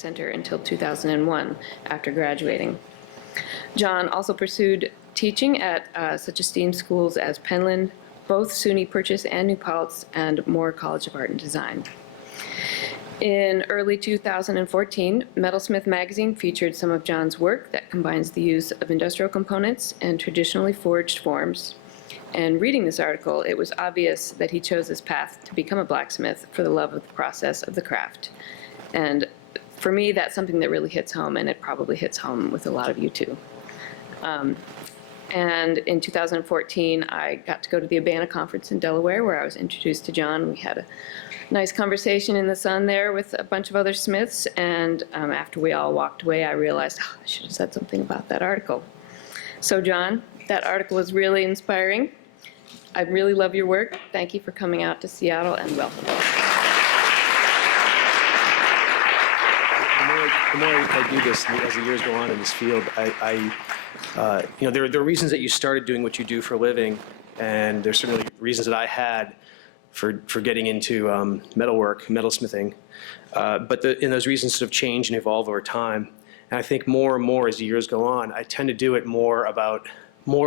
Center until 2001 after graduating. John also pursued teaching at such esteemed schools as Penland, both SUNY Purchase and New Paltz, and Moore College of Art and Design. In early 2014, Metalsmith magazine featured some of John's work that combines the use of industrial components and traditionally forged forms. And reading this article, it was obvious that he chose this path to become a blacksmith for the love of the process of the craft. And for me, that's something that really hits home, and it probably hits home with a lot of you too. And in 2014, I got to go to the Urbana conference in Delaware, where I was introduced to John. We had a nice conversation in the sun there with a bunch of other smiths, and after we all walked away, I realized, oh, I should have said something about that article. So John, that article was really inspiring. I really love your work. Thank you for coming out to Seattle, and welcome. The more I do this, as the years go on in this field, you know, there are reasons that you started doing what you do for a living, and there's certainly reasons that I had for getting into metalwork, metalsmithing. But and those reasons sort of change and evolve over time. And I think more and more as the years go on, I tend to do it more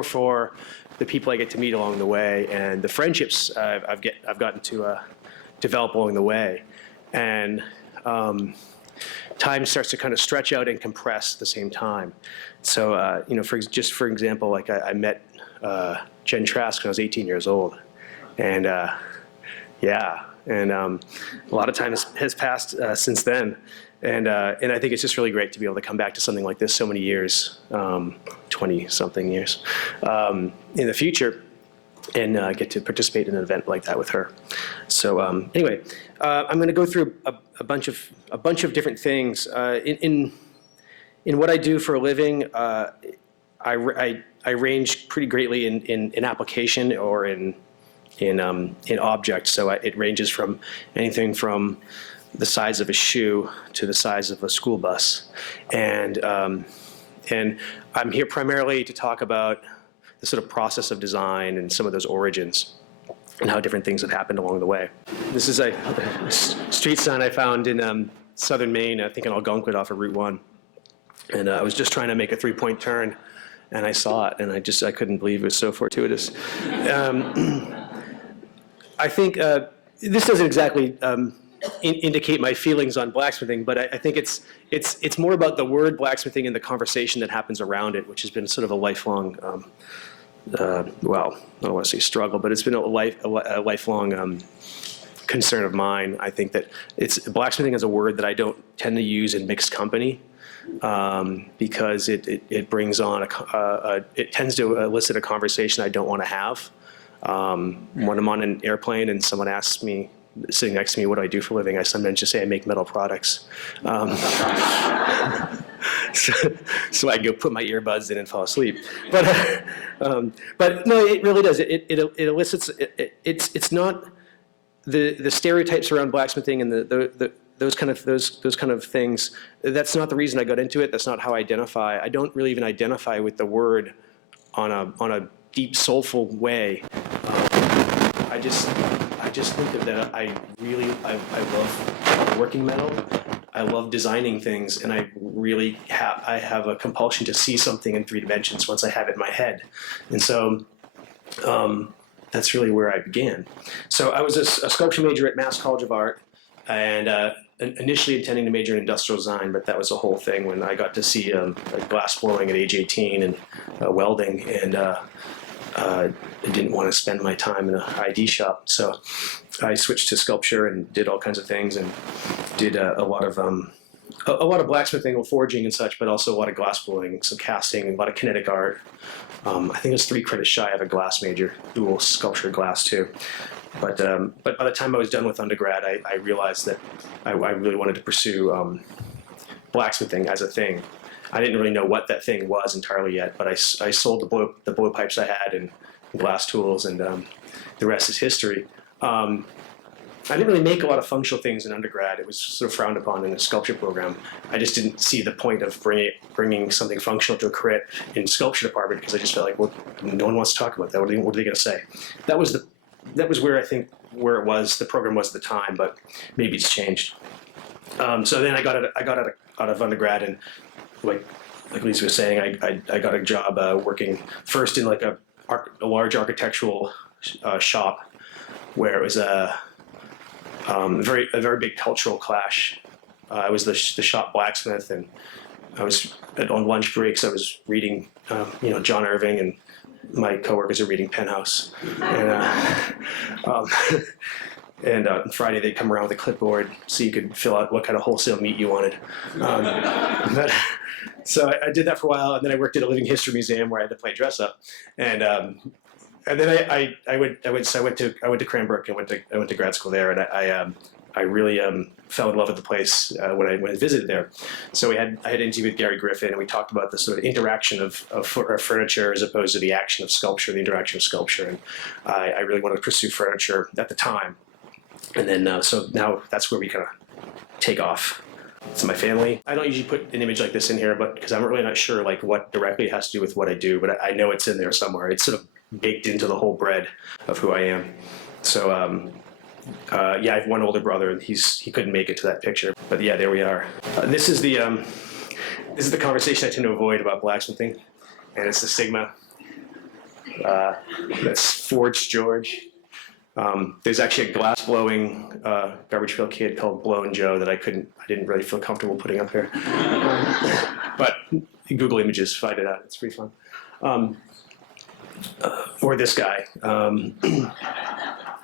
for the people I get to meet along the way and the friendships I've gotten to develop along the way. And time starts to kind of stretch out and compress at the same time. So, you know, for example, like I met Jen Trask when I was 18 years old. And yeah, and a lot of time has passed since then. And I think it's just really great to be able to come back to something like this so many years, 20-something years, in the future, and get to participate in an event like that with her. So anyway, I'm going to go through a bunch of different things. In what I do for a living, I range pretty greatly in application or in objects. So it ranges from anything from the size of a shoe to the size of a school bus. And I'm here primarily to talk about the sort of process of design and some of those origins and how different things have happened along the way. This is a street sign I found in southern Maine, I think in Algonquin off of Route 1. And I was just trying to make a three-point turn, and I saw it, and I couldn't believe it was so fortuitous. I think this doesn't exactly indicate my feelings on blacksmithing, but I think it's more about the word blacksmithing and the conversation that happens around it, which has been sort of a lifelong, well, I don't want to say struggle, but it's been a lifelong concern of mine. I think that blacksmithing is a word that I don't tend to use in mixed company. Because it brings on it tends to elicit a conversation I don't want to have. When I'm on an airplane and someone asks me, sitting next to me, what do I do for a living, I sometimes just say I make metal products. So I go put my earbuds in and fall asleep. But no, it really does. It elicits. It's not the stereotypes around blacksmithing and those kind of things. That's not the reason I got into it. That's not how I identify. I don't really even identify with the word on a deep, soulful way. I just think that I love working metal. I love designing things, and I have a compulsion to see something in 3 dimensions once I have it in my head. And so that's really where I began. So I was a sculpture major at Mass College of Art, and initially intending to major in industrial design, but that was a whole thing when I got to see glass blowing at age 18 and welding, and I didn't want to spend my time in an ID shop. So I switched to sculpture and did all kinds of things, and did a lot of blacksmithing or forging and such, but also a lot of glass blowing, some casting, a lot of kinetic art. I think it was 3 credits shy of a glass major, dual sculpture glass too. But by the time I was done with undergrad, I realized that I really wanted to pursue blacksmithing as a thing. I didn't really know what that thing was entirely yet, but I sold the blowpipes I had and glass tools, and the rest is history. I didn't really make a lot of functional things in undergrad. It was sort of frowned upon in a sculpture program. I just didn't see the point of bringing something functional to a crit in sculpture department, because I just felt like, well, no one wants to talk about that. What are they going to say? That was where I think where it was, the program was at the time, but maybe it's changed. So then I got out of undergrad, and like Lisa was saying, I got a job working first in like a large architectural shop, where it was a very big cultural clash. I was the shop blacksmith, and I was on lunch breaks. I was reading, John Irving, and my coworkers are reading Penthouse, and on Friday they'd come around with a clipboard so you could fill out what kind of wholesale meat you wanted. So I did that for a while, and then I worked at a living history museum where I had to play dress up, and then I went to Cranbrook and went to grad school there, and I really fell in love with the place when I visited there. So I had an interview with Gary Griffin, and we talked about the sort of interaction of furniture as opposed to the action of sculpture, the interaction of sculpture, and I really wanted to pursue furniture at the time. And then so now that's where we kind of take off. So my family, I don't usually put an image like this in here, but because I'm really not sure like what directly it has to do with what I do, but I know it's in there somewhere. It's sort of baked into the whole bread of who I am. So I have one older brother, and he couldn't make it to that picture, but yeah, there we are. This is the conversation I tend to avoid about blacksmithing, and it's the Sigma. That's Forged George. There's actually a glass blowing garbage pail kid called Blown Joe that I didn't really feel comfortable putting up here. But Google Images, find it out. It's pretty fun. Or this guy.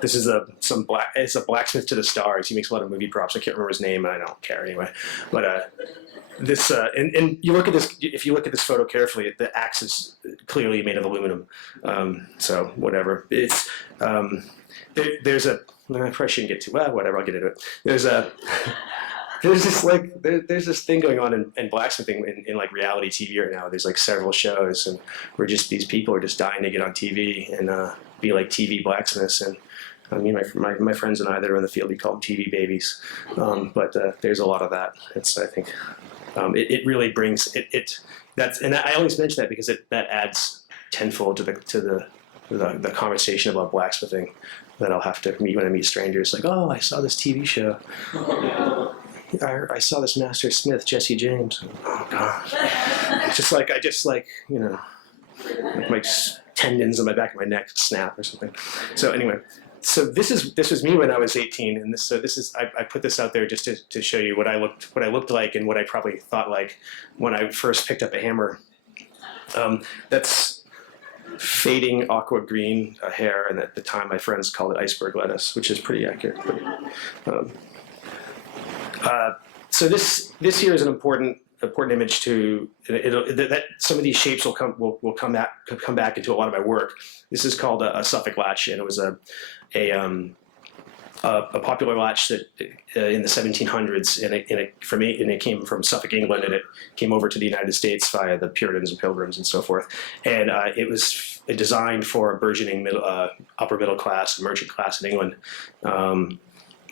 This is it's a blacksmith to the stars. He makes a lot of movie props. I can't remember his name, and I don't care anyway. But this and you look at this. If you look at this photo carefully, the axe is clearly made of aluminum. So whatever. It's there's a. I probably shouldn't get too well. Whatever. I'll get into it. There's this thing going on in blacksmithing in like reality TV right now. There's like several shows, and where just these people are just dying to get on TV and be like TV blacksmiths. And I mean, my friends and I that are in the field, we call them TV babies. But there's a lot of that. I think it really brings it. And I always mention that because that adds tenfold to the conversation about blacksmithing that I'll have to meet when I meet strangers. Like, oh, I saw this TV show. I saw this master smith, Jesse James. Oh gosh, my tendons on my back of my neck snap or something. So anyway, this was me when I was 18, and I put this out there just to show you what I looked like and what I probably thought like when I first picked up a hammer. That's fading aqua green hair, and at the time my friends called it iceberg lettuce, which is pretty accurate. So this here is an important image to that some of these shapes will come back into a lot of my work. This is called a Suffolk latch, and it was a popular latch that in the 1700s, and it came from Suffolk, England, and it came over to the United States via the Puritans and Pilgrims and so forth. And it was designed for a burgeoning upper middle class, merchant class in England,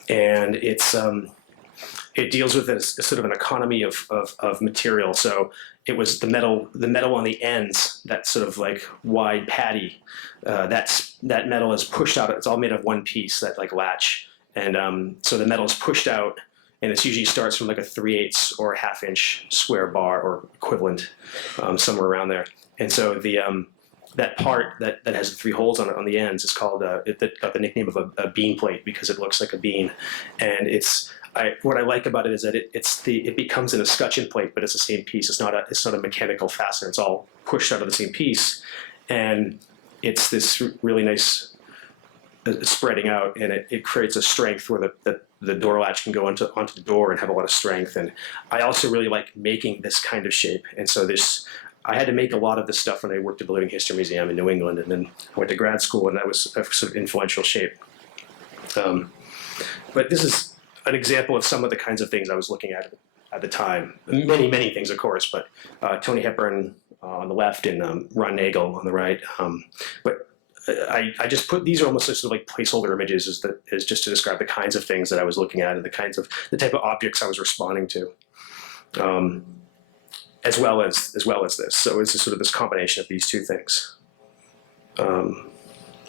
and it deals with a sort of an economy of material. So it was the metal on the ends, that sort of like wide patty. That metal is pushed out. It's all made of one piece, that like latch, and so the metal is pushed out, and it usually starts from like a 3/8 or a 1/2 inch square bar or equivalent, somewhere around there. And so that part that has the 3 holes on the ends is called it got the nickname of a bean plate because it looks like a bean, and what I like about it is that it becomes an escutcheon plate, but it's the same piece. It's not a mechanical fastener. It's all pushed out of the same piece, and it's this really nice spreading out, and it creates a strength where the door latch can go onto the door and have a lot of strength. And I also really like making this kind of shape, and so I had to make a lot of this stuff when I worked at the Living History Museum in New England, and then I went to grad school, and that was a sort of influential shape. But this is an example of some of the kinds of things I was looking at the time. Many, many things, of course, but Tony Hepburn on the left and Ron Nagel on the right. But I just put, these are almost sort of like placeholder images is just to describe the kinds of things that I was looking at and the type of objects I was responding to, as well as this. So it's sort of this combination of these two things.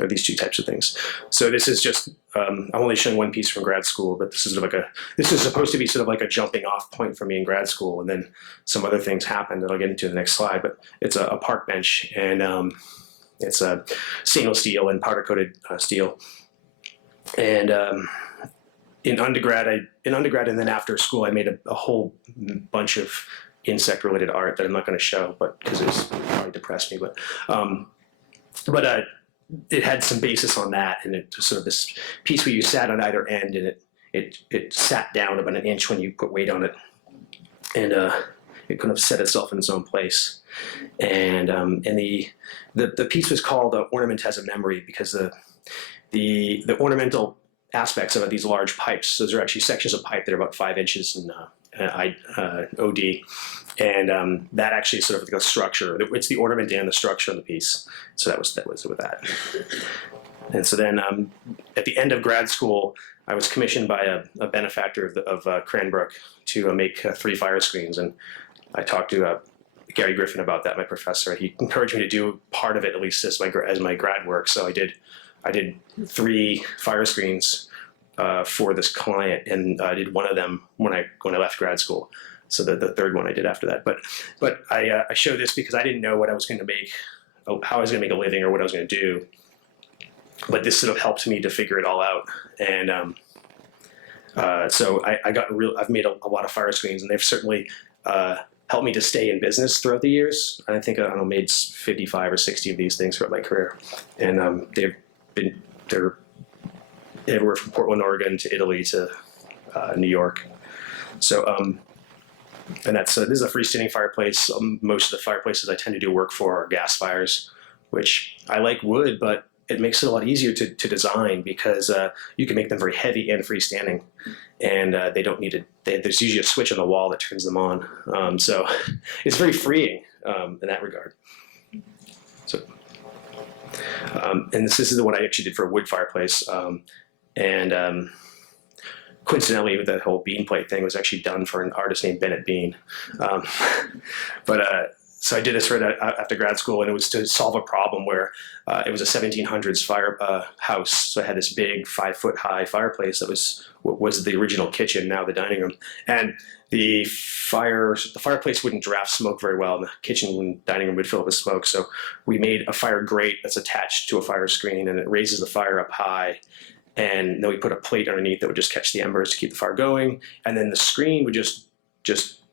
Or these two types of things. So this is just I'm only showing one piece from grad school, but this is sort of like this is supposed to be sort of like a jumping off point for me in grad school, and then some other things happened that I'll get into in the next slide. But it's a park bench, and it's a stainless steel and powder coated steel. And in undergrad and then after school, I made a whole bunch of insect related art that I'm not going to show, but because it was probably depressed me. But it had some basis on that, and it was sort of this piece where you sat on either end, and it sat down about an inch when you put weight on it, and it kind of set itself in its own place. And the piece was called "Ornament as a Memory" because the ornamental aspects of it, these large pipes, those are actually sections of pipe that are about 5 inches in OD, and that actually is sort of like a structure. It's the ornament and the structure of the piece. So that was with that. And so then at the end of grad school, I was commissioned by a benefactor of Cranbrook to make 3 fire screens, and I talked to Gary Griffin about that, my professor. He encouraged me to do part of it at least as my grad work. So I did 3 fire screens for this client, and I did one of them when I left grad school. So the third one I did after that. But I show this because I didn't know what I was going to make, how I was going to make a living, or what I was going to do. But this sort of helped me to figure it all out. And so I've made a lot of fire screens, and they've certainly helped me to stay in business throughout the years. And I think I made 55 or 60 of these things throughout my career, and they're everywhere from Portland, Oregon to Italy to New York. So and this is a freestanding fireplace. Most of the fireplaces I tend to do work for are gas fires, which I like wood, but it makes it a lot easier to design because you can make them very heavy and freestanding, and they don't need there's usually a switch on the wall that turns them on. So it's very freeing in that regard. So, and this is the one I actually did for a wood fireplace. And coincidentally, with that whole bean plate thing was actually done for an artist named Bennett Bean. So I did this right after grad school, and it was to solve a problem where it was a 1700s fire house. So I had this big 5-foot high fireplace that was the original kitchen, now the dining room. And the fireplace wouldn't draft smoke very well, and the kitchen and dining room would fill up with smoke. So we made a fire grate that's attached to a fire screen, and it raises the fire up high. And then we put a plate underneath that would just catch the embers to keep the fire going. And then the screen would just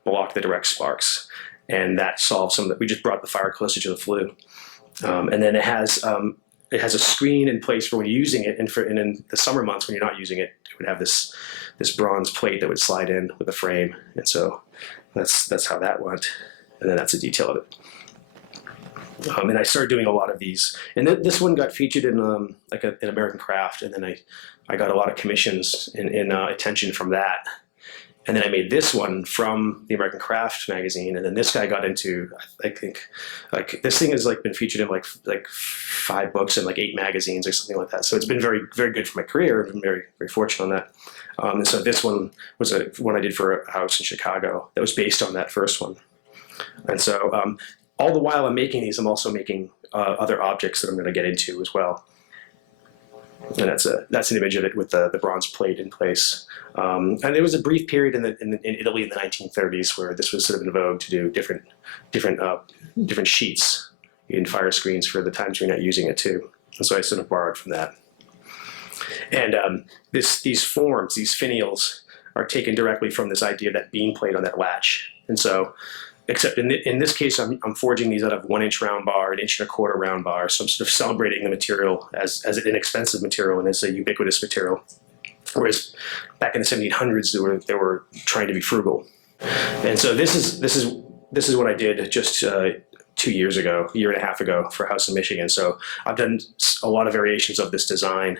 block the direct sparks. And that solved some of that. We just brought the fire closer to the flue. And then it has a screen in place for when you're using it. And in the summer months when you're not using it, it would have this bronze plate that would slide in with a frame. And so that's how that went. And then that's a detail of it. And I started doing a lot of these, and this one got featured in an American Craft, and then I got a lot of commissions in attention from that, and then I made this one from the American Craft magazine, and then this guy got into, I think, like this thing has been featured in like 5 books and 8 magazines or something like that. So it's been very, very good for my career. I've been very, very fortunate on that. And so this one was one I did for a house in Chicago that was based on that first one, and so. All the while I'm making these, I'm also making other objects that I'm going to get into as well. And that's an image of it with the bronze plate in place. And there was a brief period in Italy in the 1930s where this was sort of in vogue to do different sheets in fire screens for the times you're not using it too. And so I sort of borrowed from that. And these forms, these finials, are taken directly from this idea of that bean plate on that latch. And so. Except in this case, I'm forging these out of 1-inch round bar, 1 1/4 inch round bar. So I'm sort of celebrating the material as an inexpensive material and as a ubiquitous material. Whereas back in the 1700s, they were trying to be frugal. And so this is what I did just 2 years ago, a year and a half ago for a house in Michigan. So I've done a lot of variations of this design.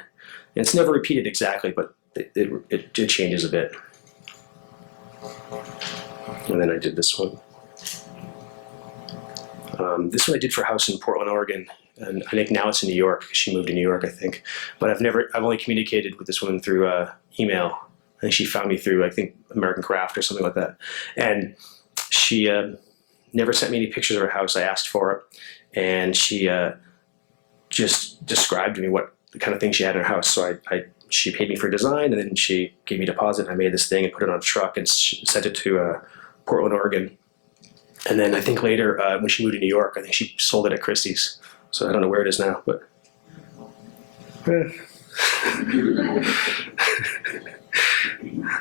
And it's never repeated exactly, but it changes a bit. And then I did this one. This one I did for a house in Portland, Oregon, and I think now it's in New York because she moved to New York, I think. But I've only communicated with this woman through email. I think she found me through, I think, American Craft or something like that. And she never sent me any pictures of her house. I asked for it, and she just described to me what the kind of thing she had in her house. So she paid me for design, and then she gave me a deposit, and I made this thing and put it on a truck and sent it to Portland, Oregon. And then I think later, when she moved to New York, I think she sold it at Christie's. So I don't know where it is now, but.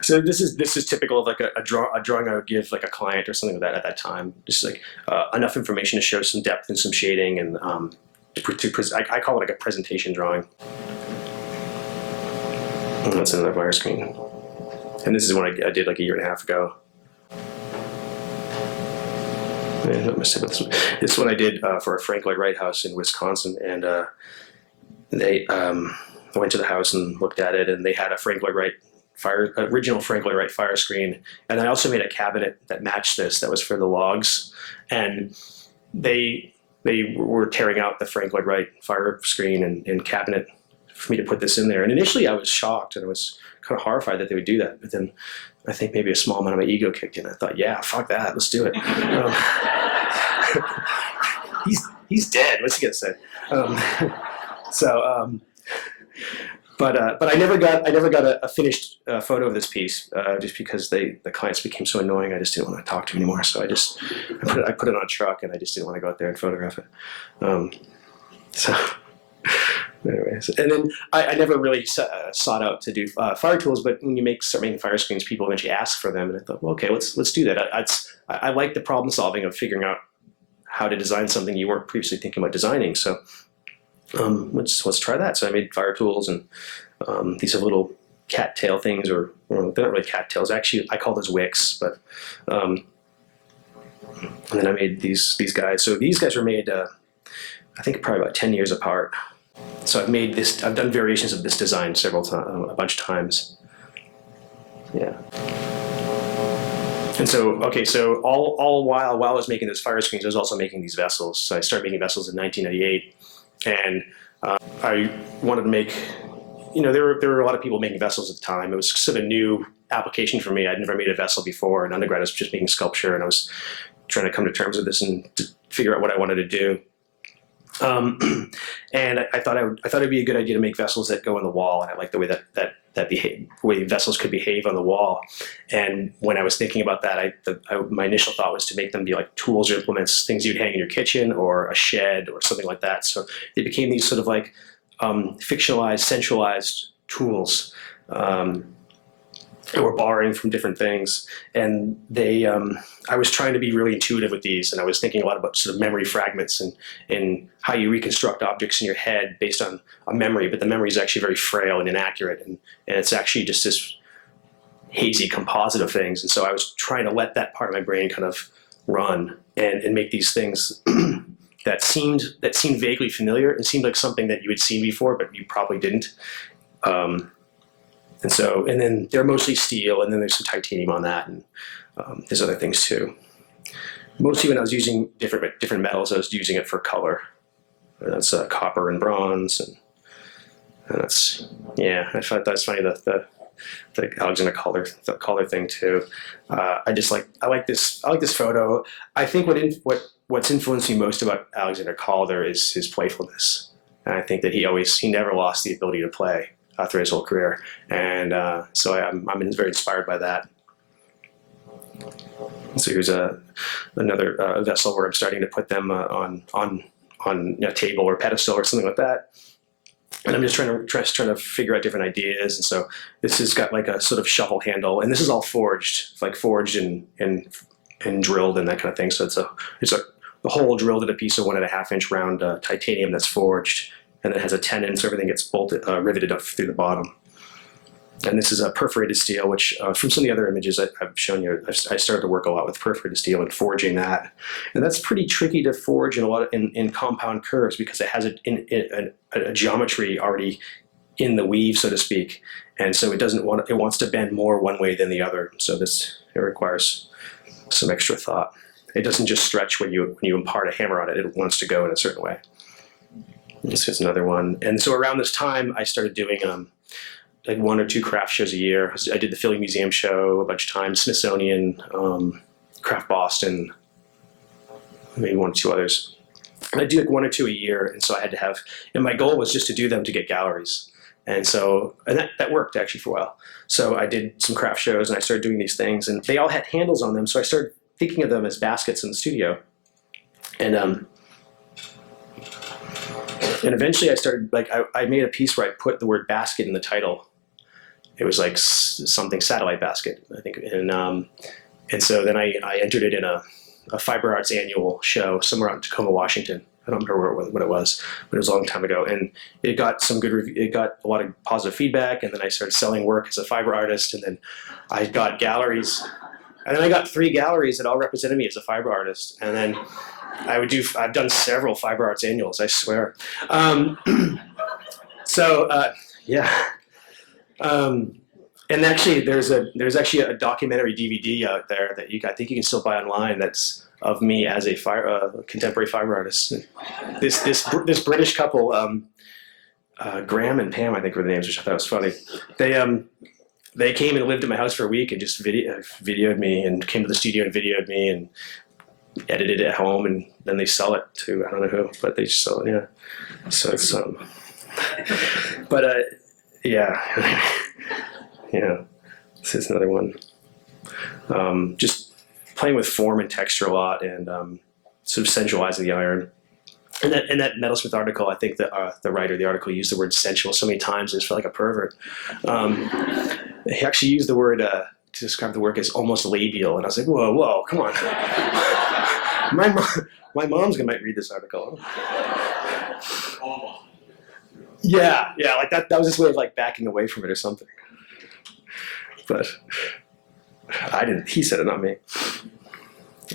So this is typical of like a drawing I would give like a client or something like that at that time. Just like enough information to show some depth and some shading, and I call it like a presentation drawing. And that's another wire screen. And this is one I did like a year and a half ago. This one I did for a Frank Lloyd Wright house in Wisconsin, and I went to the house and looked at it, and they had a Frank Lloyd Wright original Frank Lloyd Wright fire screen, and I also made a cabinet that matched this. That was for the logs, and they were tearing out the Frank Lloyd Wright fire screen and cabinet for me to put this in there. And initially, I was shocked and I was kind of horrified that they would do that. But then I think maybe a small amount of my ego kicked in. I thought, yeah, fuck that, let's do it. He's dead. What's he gonna say? But I never got a finished photo of this piece just because the clients became so annoying. I just didn't want to talk to them anymore. So I put it on a truck, and I just didn't want to go out there and photograph it. So anyways, and then I never really sought out to do fire tools. But when you start making fire screens, people eventually ask for them, and I thought, well, okay, let's do that. I like the problem solving of figuring out how to design something you weren't previously thinking about designing. So. Let's try that. So I made fire tools, and these are little cattail things, or they're not really cattails. Actually, I call those wicks. But and then I made these guys. So these guys were made, I think, probably about 10 years apart. So I've done variations of this design a bunch of times. Yeah. And so, okay, so all while I was making those fire screens, I was also making these vessels. So I started making vessels in 1998. And I wanted to make, there were a lot of people making vessels at the time. It was sort of a new application for me. I'd never made a vessel before. In undergrad, I was just making sculpture, and I was trying to come to terms with this and to figure out what I wanted to do. And I thought it'd be a good idea to make vessels that go on the wall, and I like the way way vessels could behave on the wall. And when I was thinking about that, my initial thought was to make them be like tools or implements, things you'd hang in your kitchen or a shed or something like that. So they became these sort of like fictionalized, centralized tools. Or borrowing from different things, and I was trying to be really intuitive with these, and I was thinking a lot about sort of memory fragments and how you reconstruct objects in your head based on a memory, but the memory is actually very frail and inaccurate, and it's actually just this hazy composite of things. And so I was trying to let that part of my brain kind of run and make these things that seemed vaguely familiar and seemed like something that you had seen before, but you probably didn't. And then they're mostly steel, and then there's some titanium on that, and there's other things too. Mostly when I was using different metals, I was using it for color. And that's copper and bronze, and that's, yeah, I thought that's funny, the Alexander Calder thing too. I like this photo. I think what's influenced me most about Alexander Calder is his playfulness. And I think that he never lost the ability to play through his whole career, and so I'm very inspired by that. So here's another vessel where I'm starting to put them on a table or pedestal or something like that, and I'm just trying to figure out different ideas. And so this has got like a sort of shovel handle, and this is all forged and drilled and that kind of thing. So it's the hole drilled in a piece of 1.5 inch round titanium that's forged. And it has a tenon, so everything gets riveted up through the bottom. And this is a perforated steel, which from some of the other images I've shown you, I started to work a lot with perforated steel and forging that. And that's pretty tricky to forge in compound curves because it has a geometry already in the weave, so to speak. And so it wants to bend more one way than the other. So it requires some extra thought. It doesn't just stretch when you impart a hammer on it. It wants to go in a certain way. This is another one. And so around this time, I started doing like 1 or 2 craft shows a year. I did the Philly Museum show a bunch of times, Smithsonian, Craft Boston, maybe 1 or 2 others. And I do like 1 or 2 a year. And so I had to have, and my goal was just to do them to get galleries. And so, and that worked actually for a while. So I did some craft shows and I started doing these things, and they all had handles on them. So I started thinking of them as baskets in the studio. And eventually I started, like, I made a piece where I put the word basket in the title. It was like something satellite basket, I think. And so then I entered it in a Fiber Arts annual show somewhere out in Tacoma, Washington. I don't remember what it was, but it was a long time ago. And it got some good it got a lot of positive feedback. And then I started selling work as a fiber artist. And then I got galleries. And then I got 3 galleries that all represented me as a fiber artist. And then I've done several Fiber Arts annuals, I swear. Yeah. And actually, there's actually a documentary DVD out there that I think you can still buy online. That's of me as a contemporary fiber artist. This British couple, Graham and Pam, I think were the names, which I thought was funny. They came and lived in my house for a week and just videoed me, and came to the studio and videoed me and edited it at home, and then they sell it to I don't know who, but they just sell it. Yeah. So it's yeah. Yeah, this is another one. Just playing with form and texture a lot, and sort of sensualizing the iron. And that Metalsmith article, I think that the writer of the article used the word sensual so many times, it's for like a pervert. He actually used the word to describe the work as almost labial, and I was like, whoa, come on. My mom's might read this article. Yeah, like that was his way of like backing away from it or something. But I didn't. He said it, not me.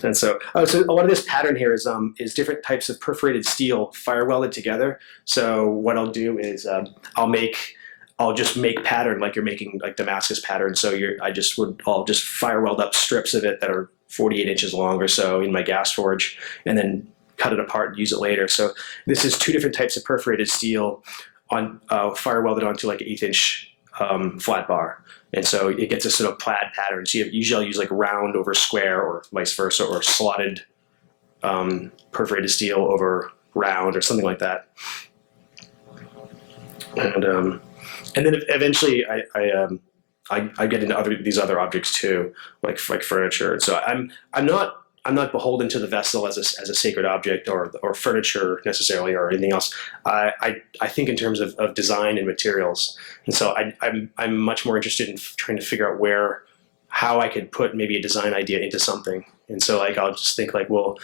And so a lot of this pattern here is different types of perforated steel fire welded together. So what I'll do is I'll just make pattern like you're making like Damascus pattern. So I'll just fire weld up strips of it that are 48 inches long or so in my gas forge, and then cut it apart and use it later. So this is 2 different types of perforated steel on fire welded onto like an 1/8 inch flat bar. And so it gets a sort of plaid pattern. So usually I'll use like round over square, or vice versa, or slotted perforated steel over round, or something like that. And then eventually I get into these other objects too, like furniture. And so I'm not beholden to the vessel as a sacred object, or furniture necessarily, or anything else. I think in terms of design and materials, and so I'm much more interested in trying to figure out how I could put maybe a design idea into something. And so like I'll just think like, well,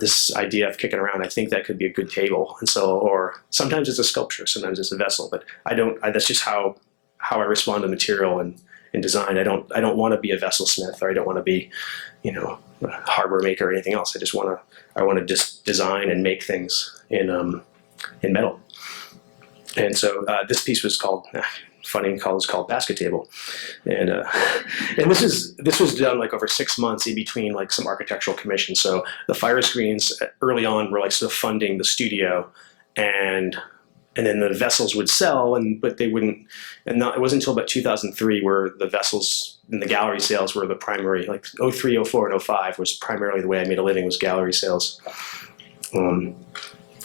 this idea of kicking around, I think that could be a good table. And so, or sometimes it's a sculpture, sometimes it's a vessel, but that's just how I respond to material and design. I don't want to be a vessel smith, or I don't want to be, a hardware maker or anything else. I want to just design and make things in metal. And so this piece was called, called Basket Table, and this was done like over 6 months in between like some architectural commissions. So the fire screens early on were like sort of funding the studio, and then the vessels would sell, but they wouldn't. And it wasn't until about 2003 where the vessels and the gallery sales were the primary. Like 03, 04, and 05 was primarily the way I made a living, was gallery sales. And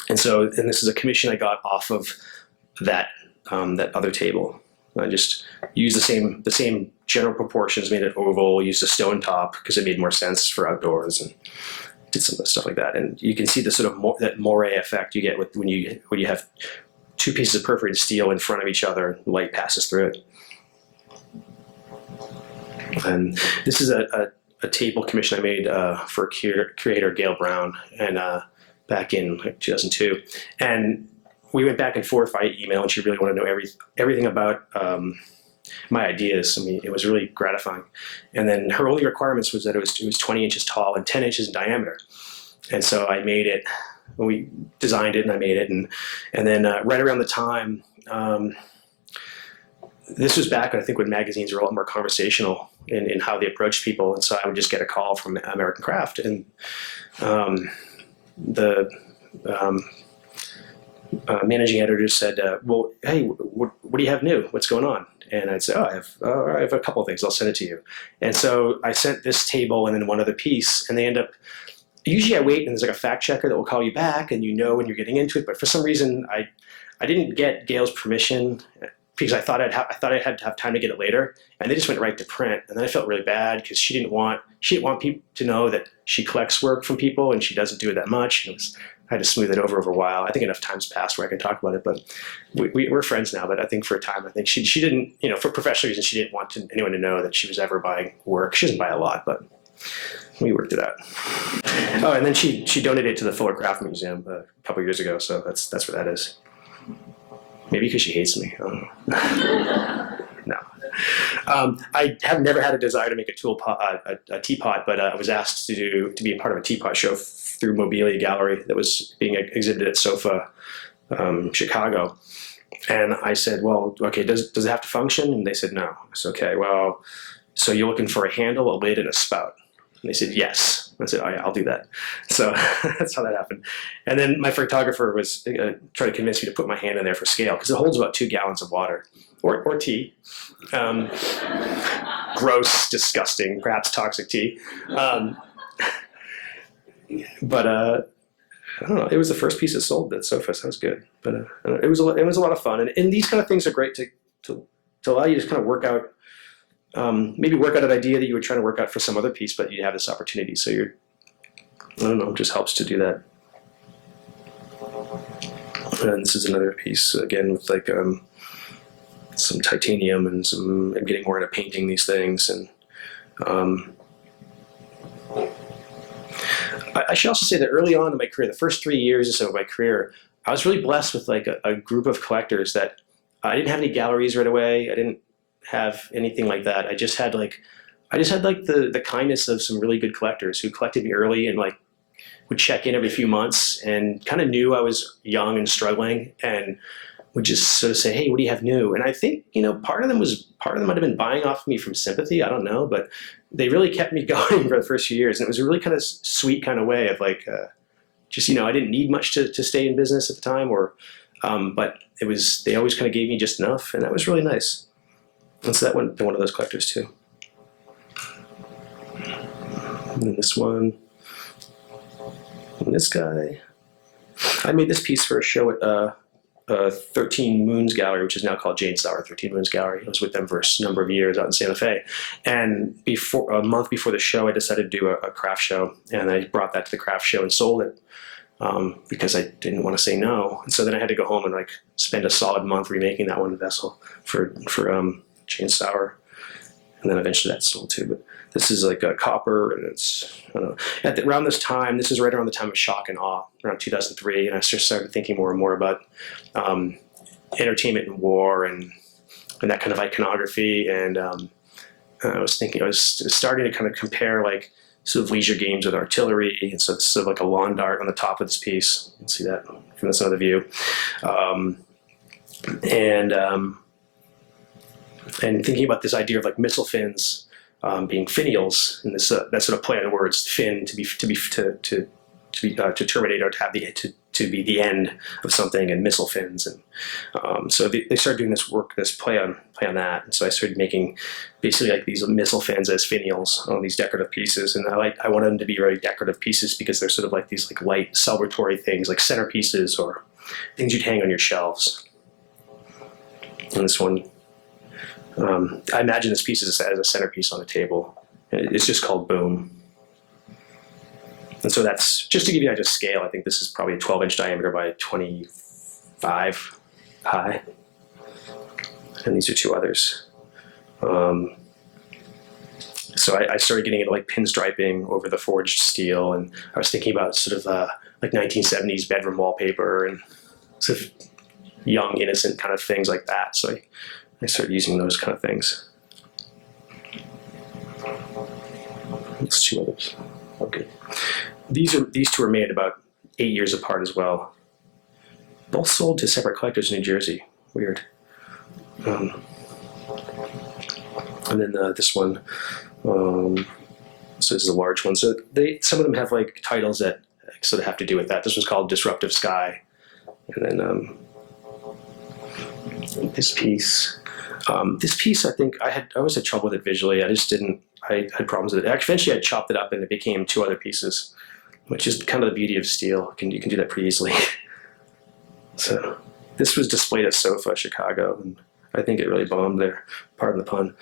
this is a commission I got off of that other table. I just used the same general proportions, made it oval, used a stone top because it made more sense for outdoors, and did some stuff like that. And you can see the sort of that moire effect you get when you have 2 pieces of perforated steel in front of each other, light passes through it. And this is a table commission I made for curator Gail Brown, and back in like 2002. And we went back and forth by email, and she really wanted to know everything about my ideas. I mean, it was really gratifying. And then her only requirements was that it was 20 inches tall and 10 inches in diameter. And so I made it. We designed it and I made it, and then right around the time, this was back, I think, when magazines were a lot more conversational in how they approached people, and so I would just get a call from American Craft, and the managing editor said, "Well, hey, what do you have new? What's going on?" And I'd say, "Oh, I have a couple of things. I'll send it to you." And so I sent this table and then one other piece, and they end up. Usually I wait and there's like a fact checker that will call you back and when you're getting into it, but for some reason I I didn't get Gail's permission because I thought I'd had to have time to get it later, and they just went right to print. And then I felt really bad because she didn't want people to know that she collects work from people and she doesn't do it that much. And I had to smooth it over a while. I think enough time's passed where I can talk about it, but we're friends now. But I think for a time, I think she didn't, for professional reasons, she didn't want anyone to know that she was ever buying work. She doesn't buy a lot, but we worked it out. Oh, and then she donated it to the Fuller Craft Museum a couple years ago, so that's where that is. Maybe because she hates me. I don't know. No. I have never had a desire to make a teapot, but I was asked to be a part of a teapot show through Mobilia Gallery that was being exhibited at SOFA, Chicago. And I said, well, okay, does it have to function? And they said, no. I said, okay, well, so you're looking for a handle, a lid, and a spout. And they said, yes. I said, oh yeah, I'll do that. So that's how that happened. And then my photographer was trying to convince me to put my hand in there for scale, because it holds about 2 gallons of water, or tea. Gross, disgusting, perhaps toxic tea. But I don't know, it was the first piece that sold at SOFA, so that was good. But it was a lot of fun. And these kind of things are great to allow you to kind of work out, maybe work out an idea that you were trying to work out for some other piece, but you have this opportunity. So I don't know, it just helps to do that. And this is another piece, again, with like some titanium and I'm getting more into painting these things. And I should also say that early on in my career, the first 3 years or so of my career, I was really blessed with like a group of collectors that I didn't have any galleries right away. I didn't have anything like that. I just had the kindness of some really good collectors who collected me early and like would check in every few months and kind of knew I was young and struggling and would just sort of say, hey, what do you have new? And I think, part of them might have been buying off of me from sympathy. I don't know, but they really kept me going for the first few years. And it was a really kind of sweet kind of way of like, I didn't need much to stay in business at the time but they always kind of gave me just enough. And that was really nice. And so that went to one of those collectors too. And then this one. And this guy. I made this piece for a show at 13 Moons Gallery, which is now called Jane Sauer 13 Moons Gallery. I was with them for a number of years out in Santa Fe. And a month before the show, I decided to do a craft show. And I brought that to the craft show and sold it because I didn't want to say no. And so then I had to go home and like spend a solid month remaking that one vessel for Jane Sauer. And then eventually that sold too. But this is like a copper, and it's, I don't know. Around this time, this is right around the time of shock and awe, around 2003, and I just started thinking more and more about entertainment and war and that kind of iconography. And I was starting to kind of compare like sort of leisure games with artillery, and so it's sort of like a lawn dart on the top of this piece. You can see that from this other view. And thinking about this idea of like missile fins being finials, and this that sort of play on words, fin to terminate or to be the end of something, and missile fins, and so they started doing this play on that, and so I started making basically like these missile fins as finials on these decorative pieces, and I wanted them to be very decorative pieces because they're sort of like these like light celebratory things, like centerpieces or things you'd hang on your shelves. And this one. I imagine this piece as a centerpiece on a table. It's just called Boom. And so that's, just to give you an idea of scale, I think this is probably a 12-inch diameter by 25 high. And these are 2 others. So I started getting into like pinstriping over the forged steel, and I was thinking about sort of like 1970s bedroom wallpaper and sort of young, innocent kind of things like that. So I started using those kind of things. Let's 2 others. Okay. These 2 are made about 8 years apart as well. Both sold to separate collectors in New Jersey. Weird. And then this one. So this is a large one. So some of them have like titles that sort of have to do with that. This one's called Disruptive Sky. And then this piece. I think I always had trouble with it visually. I had problems with it. Eventually I chopped it up and it became 2 other pieces, which is kind of the beauty of steel. You can do that pretty easily. So This was displayed at SOFA, Chicago, and I think it really bombed there, pardon the pun.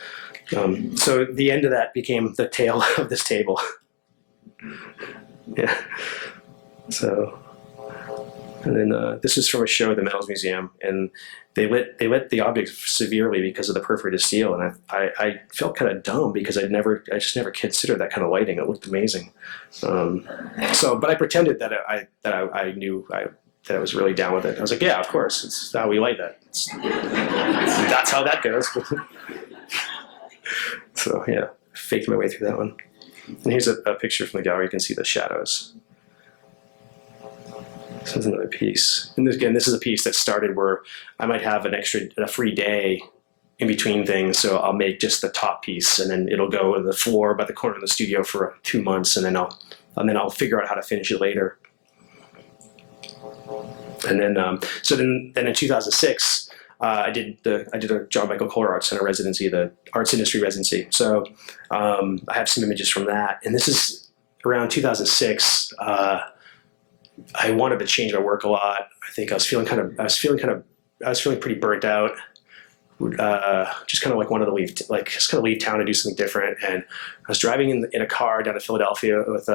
So the end of that became the tail of this table. Yeah. So, and then this is from a show at the Metals Museum, and they lit the object severely because of the perforated steel, and I felt kind of dumb because I just never considered that kind of lighting. It looked amazing. But I pretended that I knew that I was really down with it. I was like, yeah, of course, it's how we light that. That's how that goes. So yeah, faked my way through that one. And here's a picture from the gallery. You can see the shadows. This is another piece. And this is a piece that started where I might have a free day in between things. So I'll make just the top piece, and then it'll go on the floor by the corner of the studio for 2 months, and then I'll figure out how to finish it later. And then then in 2006, I did a John Michael Kohler Art Center residency, the arts industry residency. So I have some images from that, and this is around 2006. I wanted to change my work a lot. I think I was feeling pretty burnt out. Just kind of like wanted to leave, leave town and do something different. And I was driving in a car down to Philadelphia with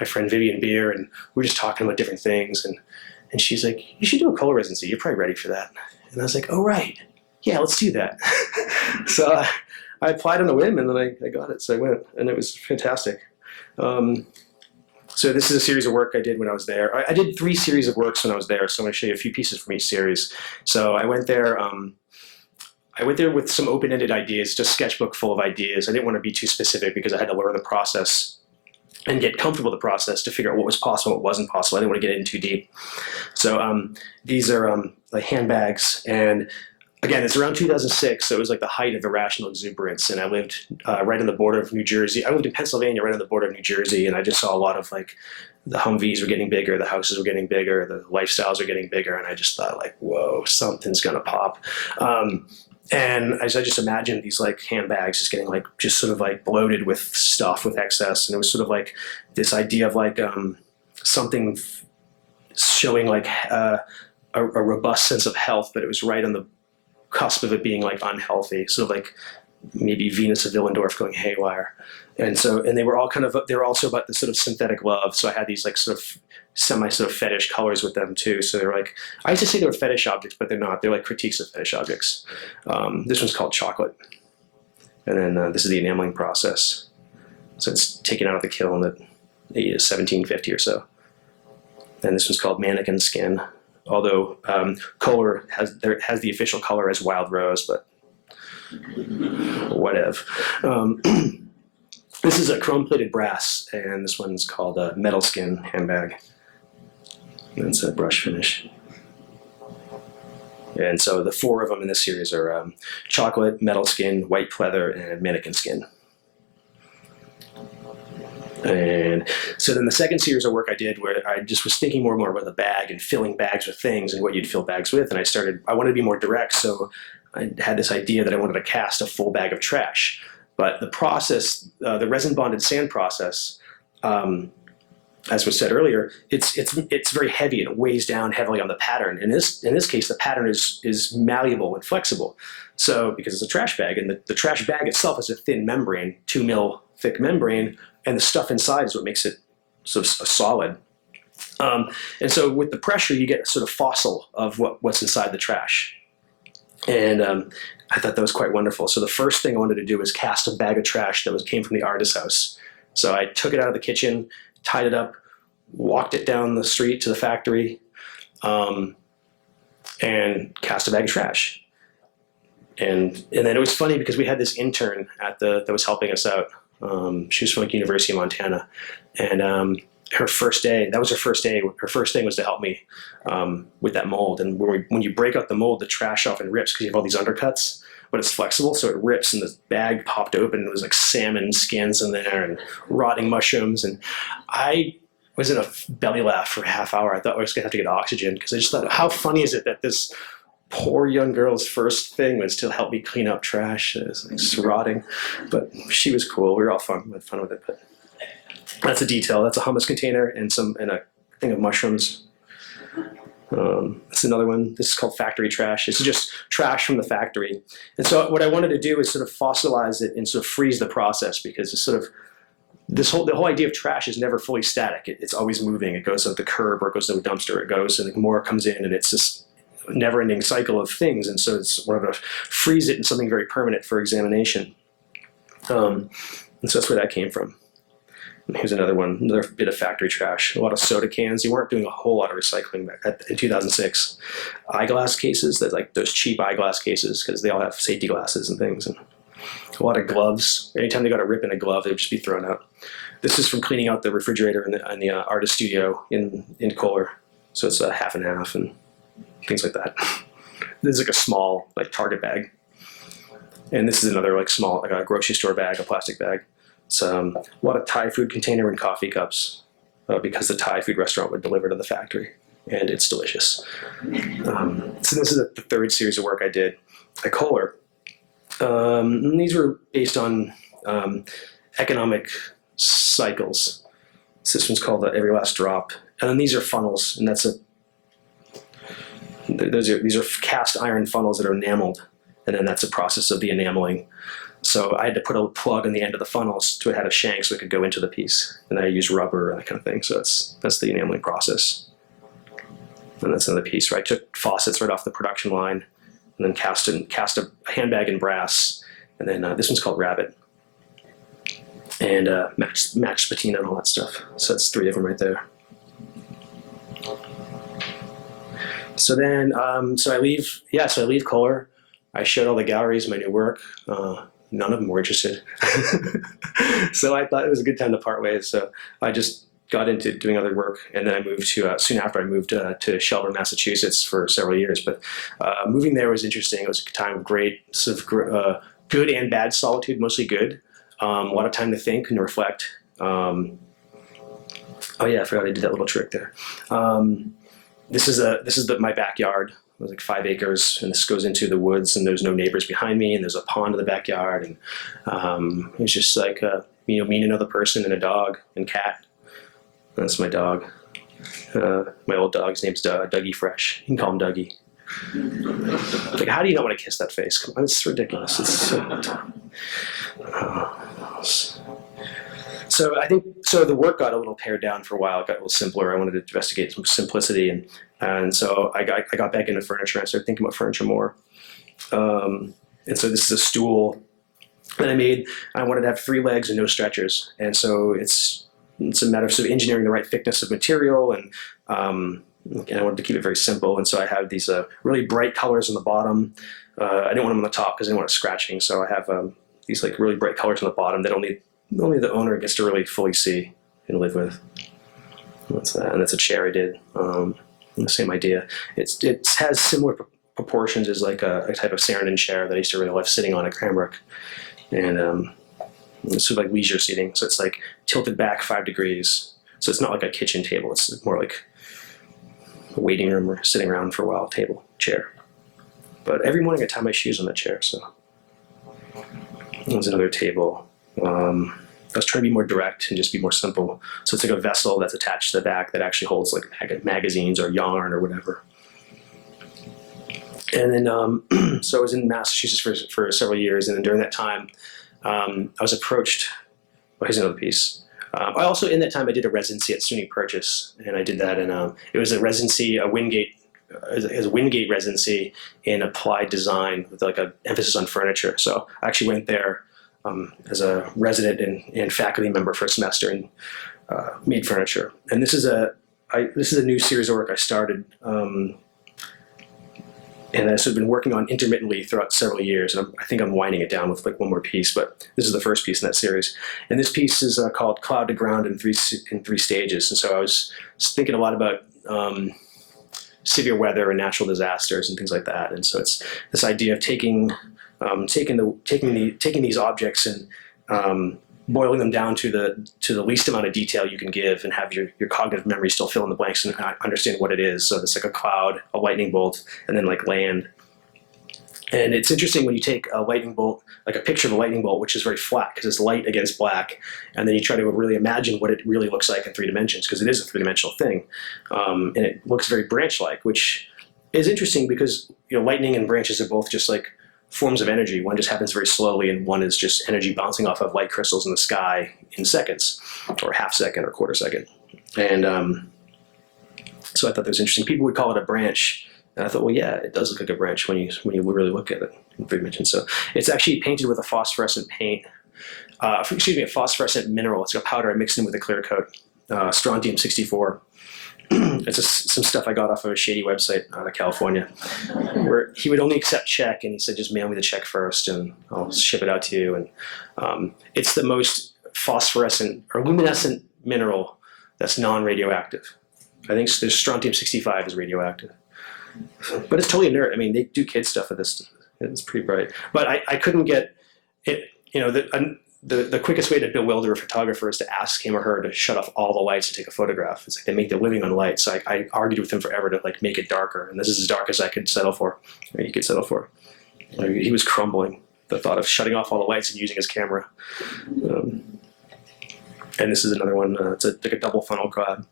my friend Vivian Beer, and we were just talking about different things. And she's like, "You should do a Kohler residency. You're probably ready for that." And I was like, "Oh right, yeah, let's do that." So I applied on a whim, and then I got it. So I went, and it was fantastic. So this is a series of work I did when I was there. I did 3 series of works when I was there, so I'm going to show you a few pieces from each series. So I went there with some open-ended ideas, just sketchbook full of ideas. I didn't want to be too specific because I had to learn the process and get comfortable with the process to figure out what was possible, what wasn't possible. I didn't want to get in too deep. So these are like handbags, and again, it's around 2006, so it was like the height of irrational exuberance, and I lived right on the border of New Jersey. I lived in Pennsylvania, right on the border of New Jersey, and I just saw a lot of the Humvees were getting bigger, the houses were getting bigger, the lifestyles were getting bigger, and I just thought whoa, something's gonna pop. And I just imagined these handbags just getting just sort of bloated with stuff, with excess, and it was sort of this idea of something showing a robust sense of health, but it was right on the cusp of it being unhealthy, sort of maybe Venus of Willendorf going haywire. And they were all they were also about the sort of synthetic love. So I had these sort of semi fetish colors with them too. So they're I used to say they were fetish objects, but they're not. They're critiques of fetish objects. This one's called Chocolate. And then this is the enameling process. So it's taken out of the kiln at 1750 or so. And this one's called Mannequin Skin. Although Kohler has the official color as Wild Rose, but whatever. This is a chrome-plated brass, and this one's called a Metal Skin handbag. And it's a brush finish. And so the 4 of them in this series are Chocolate, Metal Skin, White Pleather, and Mannequin Skin. And so then the second series of work I did, where I just was thinking more and more about the bag and filling bags with things and what you'd fill bags with, and I wanted to be more direct, so I had this idea that I wanted to cast a full bag of trash. But the process, the resin bonded sand process, as was said earlier, it's very heavy and it weighs down heavily on the pattern. In this case, the pattern is malleable and flexible. So because it's a trash bag, and the trash bag itself is a thin membrane, 2 mil thick membrane, and the stuff inside is what makes it sort of solid. And so with the pressure, you get a sort of fossil of what's inside the trash. And I thought that was quite wonderful. So the first thing I wanted to do was cast a bag of trash that came from the artist's house. So I took it out of the kitchen, tied it up, walked it down the street to the factory, and cast a bag of trash. And then it was funny because we had this intern that was helping us out. She was from University of Montana, and her first day, that was her first day. Her first thing was to help me with that mold. And when you break out the mold, the trash often rips because you have all these undercuts, but it's flexible, so it rips. And the bag popped open. And it was salmon skins in there and rotting mushrooms. And I was in a belly laugh for a half hour. I thought I was gonna have to get oxygen because I just thought, how funny is it that this poor young girl's first thing was to help me clean up trash. It was just rotting, but she was cool. We were all had fun with it. But that's a detail. That's a hummus container and a thing of mushrooms. That's another one. This is called factory trash. This is just trash from the factory. And so what I wanted to do is sort of fossilize it and sort of freeze the process, because it's sort of the whole idea of trash is never fully static. It's always moving. It goes to the curb or it goes to the dumpster. It goes and more comes in, and it's this never-ending cycle of things. And so it's wanted to freeze it in something very permanent for examination. And so that's where that came from. And here's another one, another bit of factory trash. A lot of soda cans. You weren't doing a whole lot of recycling in 2006. Eyeglass cases, like those cheap eyeglass cases, because they all have safety glasses and things. And a lot of gloves. Anytime they got a rip in a glove, they would just be thrown out. This is from cleaning out the refrigerator in the artist studio in Kohler. So it's a half and half and things like that. This is like a small, like Target bag. And this is another like small, like a grocery store bag, a plastic bag. It's a lot of Thai food container and coffee cups, because the Thai food restaurant would deliver to the factory, and it's delicious. So this is the third series of work I did at Kohler. And these were based on economic cycles. So this one's called Every Last Drop. And then these are funnels, and these are cast iron funnels that are enameled, and then that's a process of the enameling. So I had to put a plug on the end of the funnels to it had a shank so it could go into the piece. And then I used rubber and that kind of thing. So that's the enameling process. And that's another piece where I took faucets right off the production line and then cast a handbag in brass. And then this one's called Rabbit. And matched patina and all that stuff. So that's 3 of them right there. So then, so I leave Kohler. I showed all the galleries my new work. None of them were interested. So I thought it was a good time to part ways. So I just got into doing other work. And then I moved to, soon after I moved to Shelburne, Massachusetts for several years. But moving there was interesting. It was a time of great, sort of good and bad solitude, mostly good. A lot of time to think and reflect. Oh yeah, I forgot I did that little trick there. This is my backyard. It was like 5 acres, and this goes into the woods, and there's no neighbors behind me, and there's a pond in the backyard, and it was just like me and another person and a dog and cat. That's my dog. My old dog's name's Dougie Fresh. You can call him Dougie. Like, how do you not want to kiss that face? Come on, it's ridiculous. It's so I think the work got a little pared down for a while. It got a little simpler. I wanted to investigate some simplicity, and so I got back into furniture. I started thinking about furniture more. And so this is a stool that I made. I wanted to have 3 legs and no stretchers, and so it's a matter of sort of engineering the right thickness of material, and I wanted to keep it very simple. And so I have these really bright colors on the bottom. I didn't want them on the top because I didn't want it scratching. So I have these like really bright colors on the bottom that only the owner gets to really fully see and live with. That's that, and that's a chair I did. The same idea. It has similar proportions as like a type of Sarandon chair that I used to really love sitting on at Cranbrook, and it's sort of like leisure seating. So it's like tilted back 5 degrees. So it's not like a kitchen table. It's more like a waiting room or sitting around for a while chair. But every morning I tie my shoes on that chair. So there's another table. I was trying to be more direct and just be more simple. So it's like a vessel that's attached to the back that actually holds like magazines or yarn or whatever. And then, so I was in Massachusetts for several years, and then during that time, I was approached. Well, here's another piece. I also, in that time, I did a residency at SUNY Purchase, and I did that, and it was a residency, a Wingate residency in applied design with like an emphasis on furniture. So I actually went there as a resident and faculty member for a semester and made furniture. And this is a new series of work I started, and I've sort of been working on intermittently throughout several years. And I think I'm winding it down with like one more piece, but this is the first piece in that series. And this piece is called Cloud to Ground in three stages. And so I was thinking a lot about severe weather and natural disasters and things like that. And so it's this idea of taking these objects and boiling them down to the least amount of detail you can give, and have your cognitive memory still fill in the blanks and understand what it is. So it's like a cloud, a lightning bolt, and then like land. And it's interesting when you take a lightning bolt, like a picture of a lightning bolt, which is very flat because it's light against black, and then you try to really imagine what it really looks like in 3 dimensions, because it is a 3-dimensional thing, and it looks very branch-like, which is interesting because lightning and branches are both just like forms of energy. One just happens very slowly, and one is just energy bouncing off of light crystals in the sky in seconds, or half second or quarter second. And so I thought that was interesting. People would call it a branch. And I thought, well, yeah, it does look like a branch when you really look at it in 3 dimensions. So it's actually painted with a phosphorescent paint, a phosphorescent mineral. It's a powder I mixed in with a clear coat, strontium 64. It's some stuff I got off of a shady website out of California, where he would only accept check, and he said, just mail me the check first, and I'll ship it out to you. And it's the most phosphorescent or luminescent mineral that's non-radioactive. I think there's strontium 65 is radioactive. But it's totally inert. I mean, they do kid stuff with this. It's pretty bright. But I couldn't get it. The quickest way to bewilder a photographer is to ask him or her to shut off all the lights and take a photograph. It's like they make their living on light. So I argued with him forever to like make it darker. And this is as dark as I could settle for, or you could settle for. He was crumbling the thought of shutting off all the lights and using his camera. And this is another one. It's like a double funnel crab.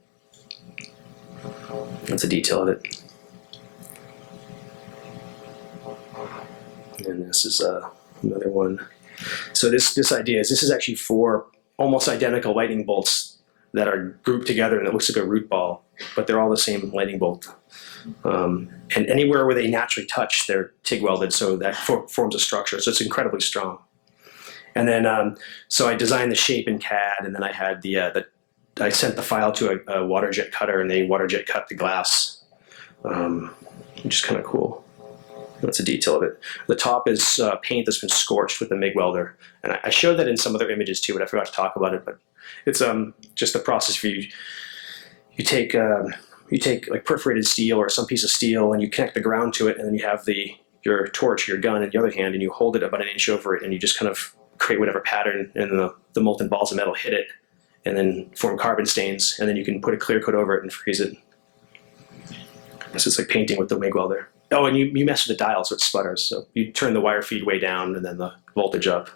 That's a detail of it. And this is another one. So this idea is this is actually 4 almost identical lightning bolts that are grouped together, and it looks like a root ball, but they're all the same lightning bolt. And anywhere where they naturally touch, they're TIG welded, so that forms a structure. So it's incredibly strong. And then so I designed the shape in CAD, and then I had I sent the file to a water jet cutter, and they water jet cut the glass, which is kind of cool. That's a detail of it. The top is paint that's been scorched with a MIG welder. And I showed that in some other images too, but I forgot to talk about it. But it's just the process where you take like perforated steel or some piece of steel, and you connect the ground to it, and then you have your torch, your gun in the other hand, and you hold it about an inch over it, and you just kind of create whatever pattern, and the molten balls of metal hit it, and then form carbon stains, and then you can put a clear coat over it and freeze it. So it's like painting with the MIG welder. Oh, and you mess with the dial so it sputters. So you turn the wire feed way down and then the voltage up.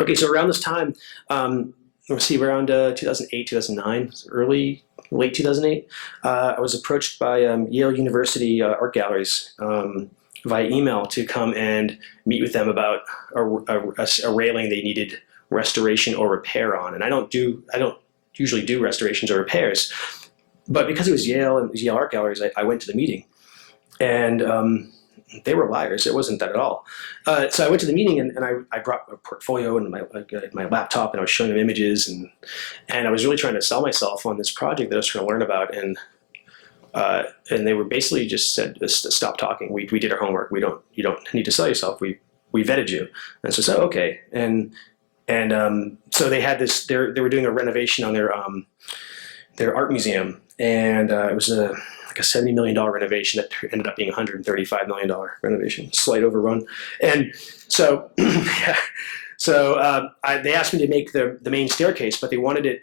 Okay, so around this time, let's see, around 2008, 2009, late 2008, I was approached by Yale University art galleries via email to come and meet with them about a railing they needed restoration or repair on. And I don't usually do restorations or repairs. But because it was Yale and it was Yale Art Galleries, I went to the meeting, and they were liars. It wasn't that at all. So I went to the meeting, and I brought a portfolio and my laptop, and I was showing them images, and I was really trying to sell myself on this project that I was trying to learn about, and they were basically just said, stop talking. We did our homework. You don't need to sell yourself. We vetted you. And so I said, okay. And so they had this. They were doing a renovation on their art museum. And it was like a $70 million renovation that ended up being a $135 million renovation, slight overrun. And so, they asked me to make the main staircase, but they wanted it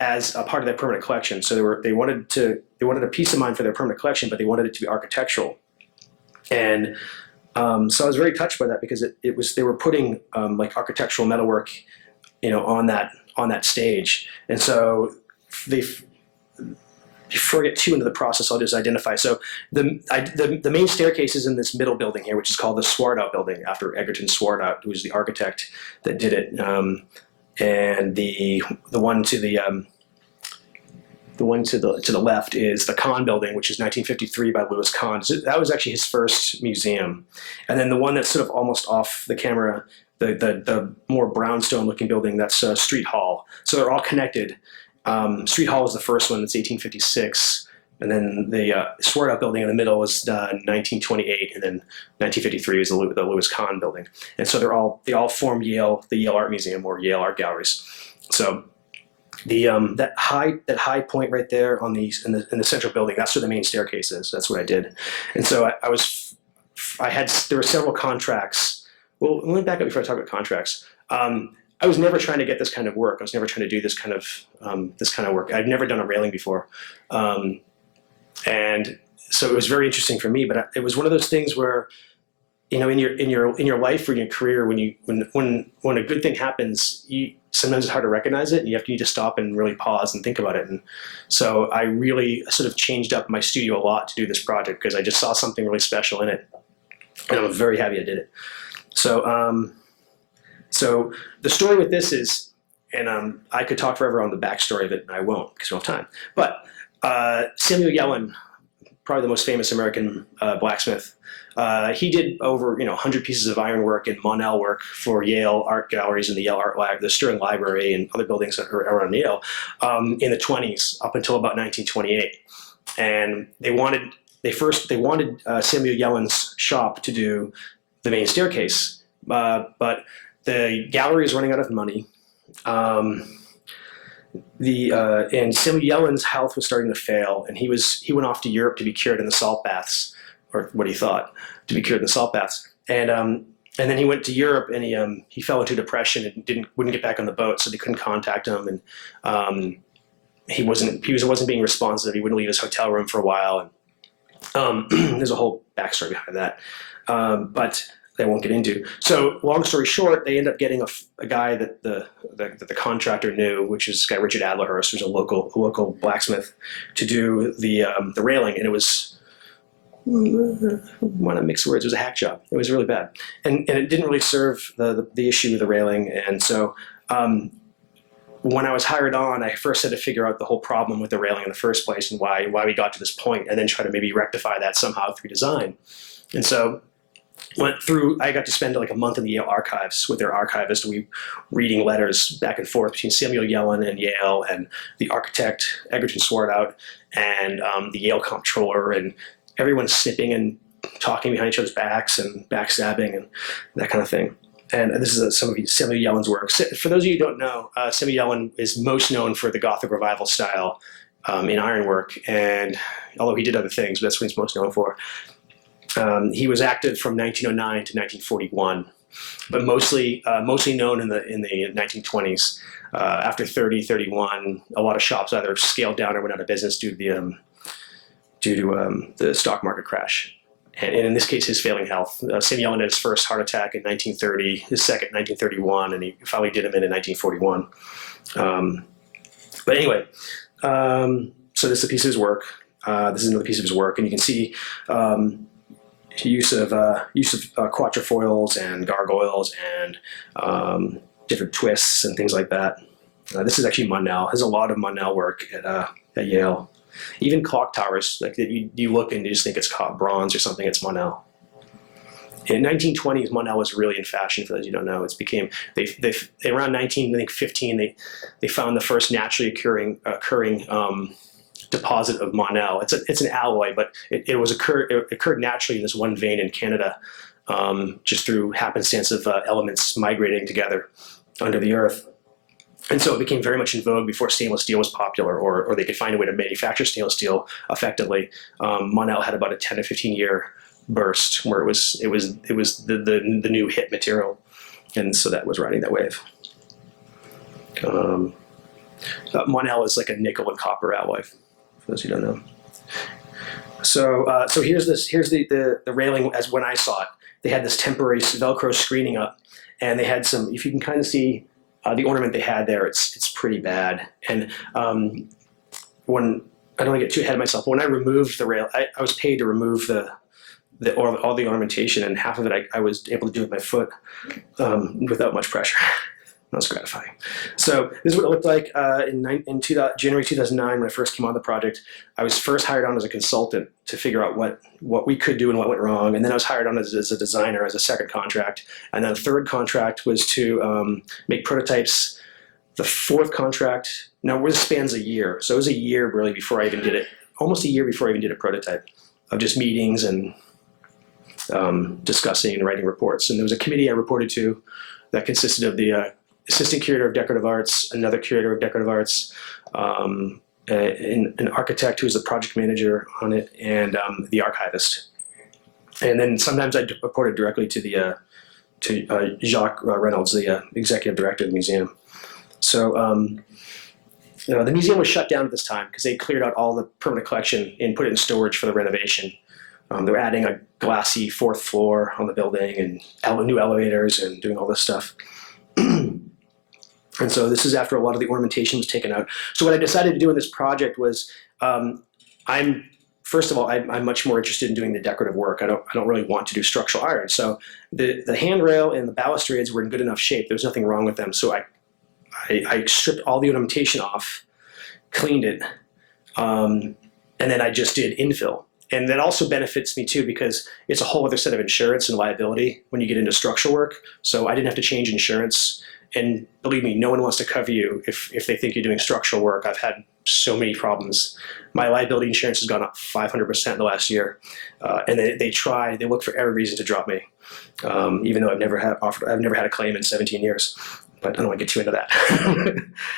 as a part of their permanent collection. So they wanted a piece of mine for their permanent collection, but they wanted it to be architectural. And so I was very touched by that, because they were putting like architectural metalwork, on that stage. And so before I get too into the process, I'll just identify. So the main staircase is in this middle building here, which is called the Swartout building, after Egerton Swartout, who was the architect that did it. And the one to the left is the Kahn building, which is 1953 by Louis Kahn. So that was actually his first museum. And then the one that's sort of almost off the camera, the more brownstone looking building, that's Street Hall. So they're all connected. Street Hall was the first one, that's 1856, and then the Swartout building in the middle was 1928, and then 1953 was the Louis Kahn building. And so they all form the Yale Art Museum, or Yale Art Galleries. So that high point right there in the central building, that's where the main staircase is. That's what I did. And so there were several contracts. Well, let me back up before I talk about contracts. I was never trying to get this kind of work. I was never trying to do this kind of work. I'd never done a railing before, and so it was very interesting for me. But it was one of those things where, you know, in your life or in your career, when a good thing happens, sometimes it's hard to recognize it, and you need to stop and really pause and think about it. And so I really sort of changed up my studio a lot to do this project because I just saw something really special in it, and I'm very happy I did it. So so the story with this is, and I could talk forever on the backstory of it, and I won't because we don't have time. But Samuel Yellen, probably the most famous American blacksmith. He did over 100 pieces of ironwork and Monel work for Yale art galleries and the Yale Art Lab, the Sterling Library, and other buildings around Yale in the 20s up until about 1928. And they wanted Samuel Yellen's shop to do the main staircase, but the gallery is running out of money. And Samuel Yellen's health was starting to fail, and he went off to Europe to be cured in the salt baths, or what he thought to be cured in the salt baths. And then he went to Europe, and he fell into depression and wouldn't get back on the boat, so they couldn't contact him, and he wasn't being responsive. He wouldn't leave his hotel room for a while, and there's a whole backstory behind that, but I won't get into. So long story short, they end up getting a guy that the contractor knew, which is this guy Richard Adlerhurst, who's a local blacksmith, to do the railing, and it was, I want to mix words, it was a hack job. It was really bad, and it didn't really serve the issue of the railing. And so when I was hired on, I first had to figure out the whole problem with the railing in the first place and why we got to this point, and then try to maybe rectify that somehow through design. And so I got to spend like a month in the Yale archives with their archivist. We reading letters back and forth between Samuel Yellen and Yale, and the architect Egerton Swartout, and the Yale comptroller, and everyone snipping and talking behind each other's backs and backstabbing and that kind of thing. And this is some of Samuel Yellen's work. For those of you who don't know, Samuel Yellen is most known for the Gothic Revival style in ironwork, and although he did other things, but that's what he's most known for. He was active from 1909 to 1941, but mostly known in the 1920s. After 31, a lot of shops either scaled down or went out of business due to the stock market crash. And in this case, his failing health. Samuel Yellen had his first heart attack in 1930, his second in 1931, and he finally did him in 1941. But anyway, so this is a piece of his work. This is another piece of his work, and you can see use of quatrefoils and gargoyles and different twists and things like that. This is actually Monel. There's a lot of Monel work at Yale. Even clock towers, like you look and you just think it's bronze or something. It's Monel. In 1920s, Monel was really in fashion. For those you don't know, it became they around 1915 they found the first naturally occurring deposit of Monel. It's an alloy, but it occurred naturally in this one vein in Canada, just through happenstance of elements migrating together under the earth. And so it became very much in vogue before stainless steel was popular, or they could find a way to manufacture stainless steel effectively. Monel had about a 10 to 15 year burst where it was the new hit material, and so that was riding that wave. Monel is like a nickel and copper alloy, for those who don't know. So here's the railing as when I saw it. They had this temporary Velcro screening up, and they had some, if you can kind of see the ornament they had there, it's pretty bad. And when, I don't want to get too ahead of myself, but when I removed the rail, I was paid to remove all the ornamentation, and half of it I was able to do with my foot without much pressure. That was gratifying. So this is what it looked like in January 2009 when I first came on the project. I was first hired on as a consultant to figure out what we could do and what went wrong. And then I was hired on as a designer as a second contract. And then the third contract was to make prototypes. The fourth contract, now this spans a year. So it was a year really before I even did it, almost a year before I even did a prototype of just meetings and discussing and writing reports. And there was a committee I reported to that consisted of the assistant curator of decorative arts, another curator of decorative arts, an architect who was the project manager on it, and the archivist. And then sometimes I reported directly to Jacques Reynolds, the executive director of the museum. So the museum was shut down at this time because they cleared out all the permanent collection and put it in storage for the renovation. They were adding a glassy fourth floor on the building and new elevators and doing all this stuff. And so this is after a lot of the ornamentation was taken out. So what I decided to do in this project was, first of all, I'm much more interested in doing the decorative work. I don't really want to do structural iron. So the handrail and the balustrades were in good enough shape. There was nothing wrong with them. So I stripped all the ornamentation off, cleaned it, and then I just did infill. And that also benefits me too because it's a whole other set of insurance and liability when you get into structural work. So I didn't have to change insurance. And believe me, no one wants to cover you if they think you're doing structural work. I've had so many problems. My liability insurance has gone up 500% in the last year. And they look for every reason to drop me, even though I've never had a claim in 17 years. But I don't want to get too into that.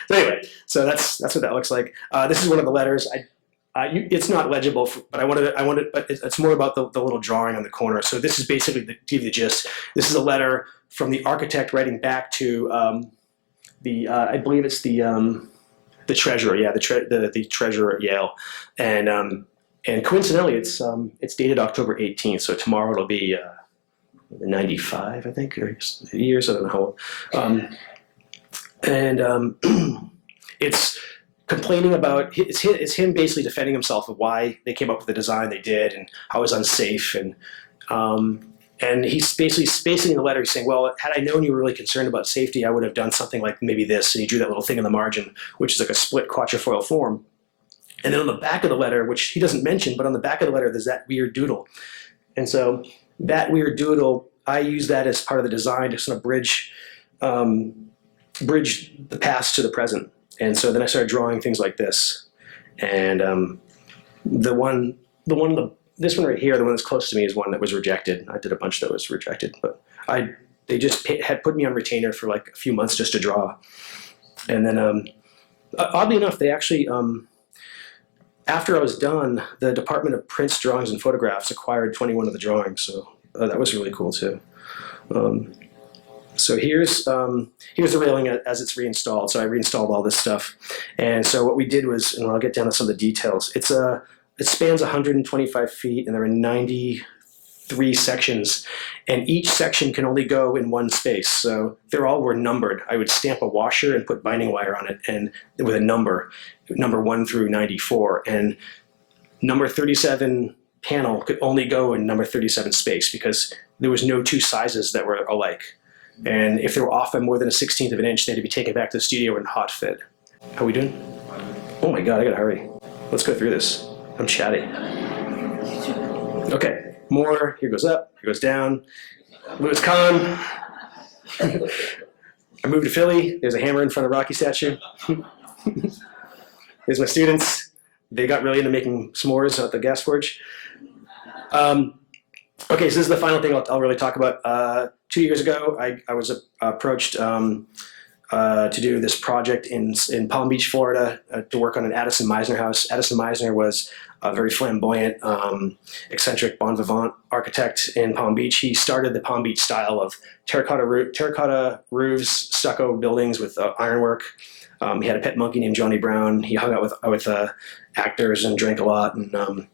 So anyway, so that's what that looks like. This is one of the letters. It's not legible, but but it's more about the little drawing on the corner. So this is basically to give you the gist. This is a letter from the architect writing back to I believe it's the treasurer, the treasurer at Yale, and coincidentally, it's dated October 18th. So tomorrow it'll be 95, I think, or years. I don't know how old. It's complaining about it's him basically defending himself of why they came up with the design they did and how it was unsafe and he's basically in the letter he's saying, well, had I known you were really concerned about safety, I would have done something like maybe this, and he drew that little thing in the margin, which is like a split quatrefoil form. And then on the back of the letter, which he doesn't mention, but on the back of the letter there's that weird doodle. And so that weird doodle, I use that as part of the design to sort of bridge the past to the present. And so then I started drawing things like this. And this one right here, the one that's close to me, is one that was rejected. I did a bunch that was rejected, but they just had put me on retainer for like a few months just to draw. And then oddly enough, they actually, after I was done, the Department of Prints, Drawings, and Photographs acquired 21 of the drawings. So that was really cool too. So here's the railing as it's reinstalled. So I reinstalled all this stuff. And so what we did was, and I'll get down to some of the details, it spans 125 feet and there are 93 sections. And each section can only go in one space. So they all were numbered. I would stamp a washer and put binding wire on it and with a number 1 through 94. And number 37 panel could only go in number 37 space because there was no two sizes that were alike. And if they were off by more than a 1/16 of an inch, they had to be taken back to the studio in hot fit. How we doing? Oh my God, I gotta hurry. Let's go through this. I'm chatty. Okay, more. Here goes up, here goes down. Louis Kahn. I moved to Philly. There's a hammer in front of Rocky statue. There's my students. They got really into making s'mores at the gas forge. Okay, so this is the final thing I'll really talk about. 2 years ago, I was approached to do this project in Palm Beach, Florida, to work on an Addison Meisner house. Addison Meisner was a very flamboyant, eccentric, bon vivant architect in Palm Beach. He started the Palm Beach style of terracotta roofs, stucco buildings with ironwork. He had a pet monkey named Johnny Brown. He hung out with actors and drank a lot. And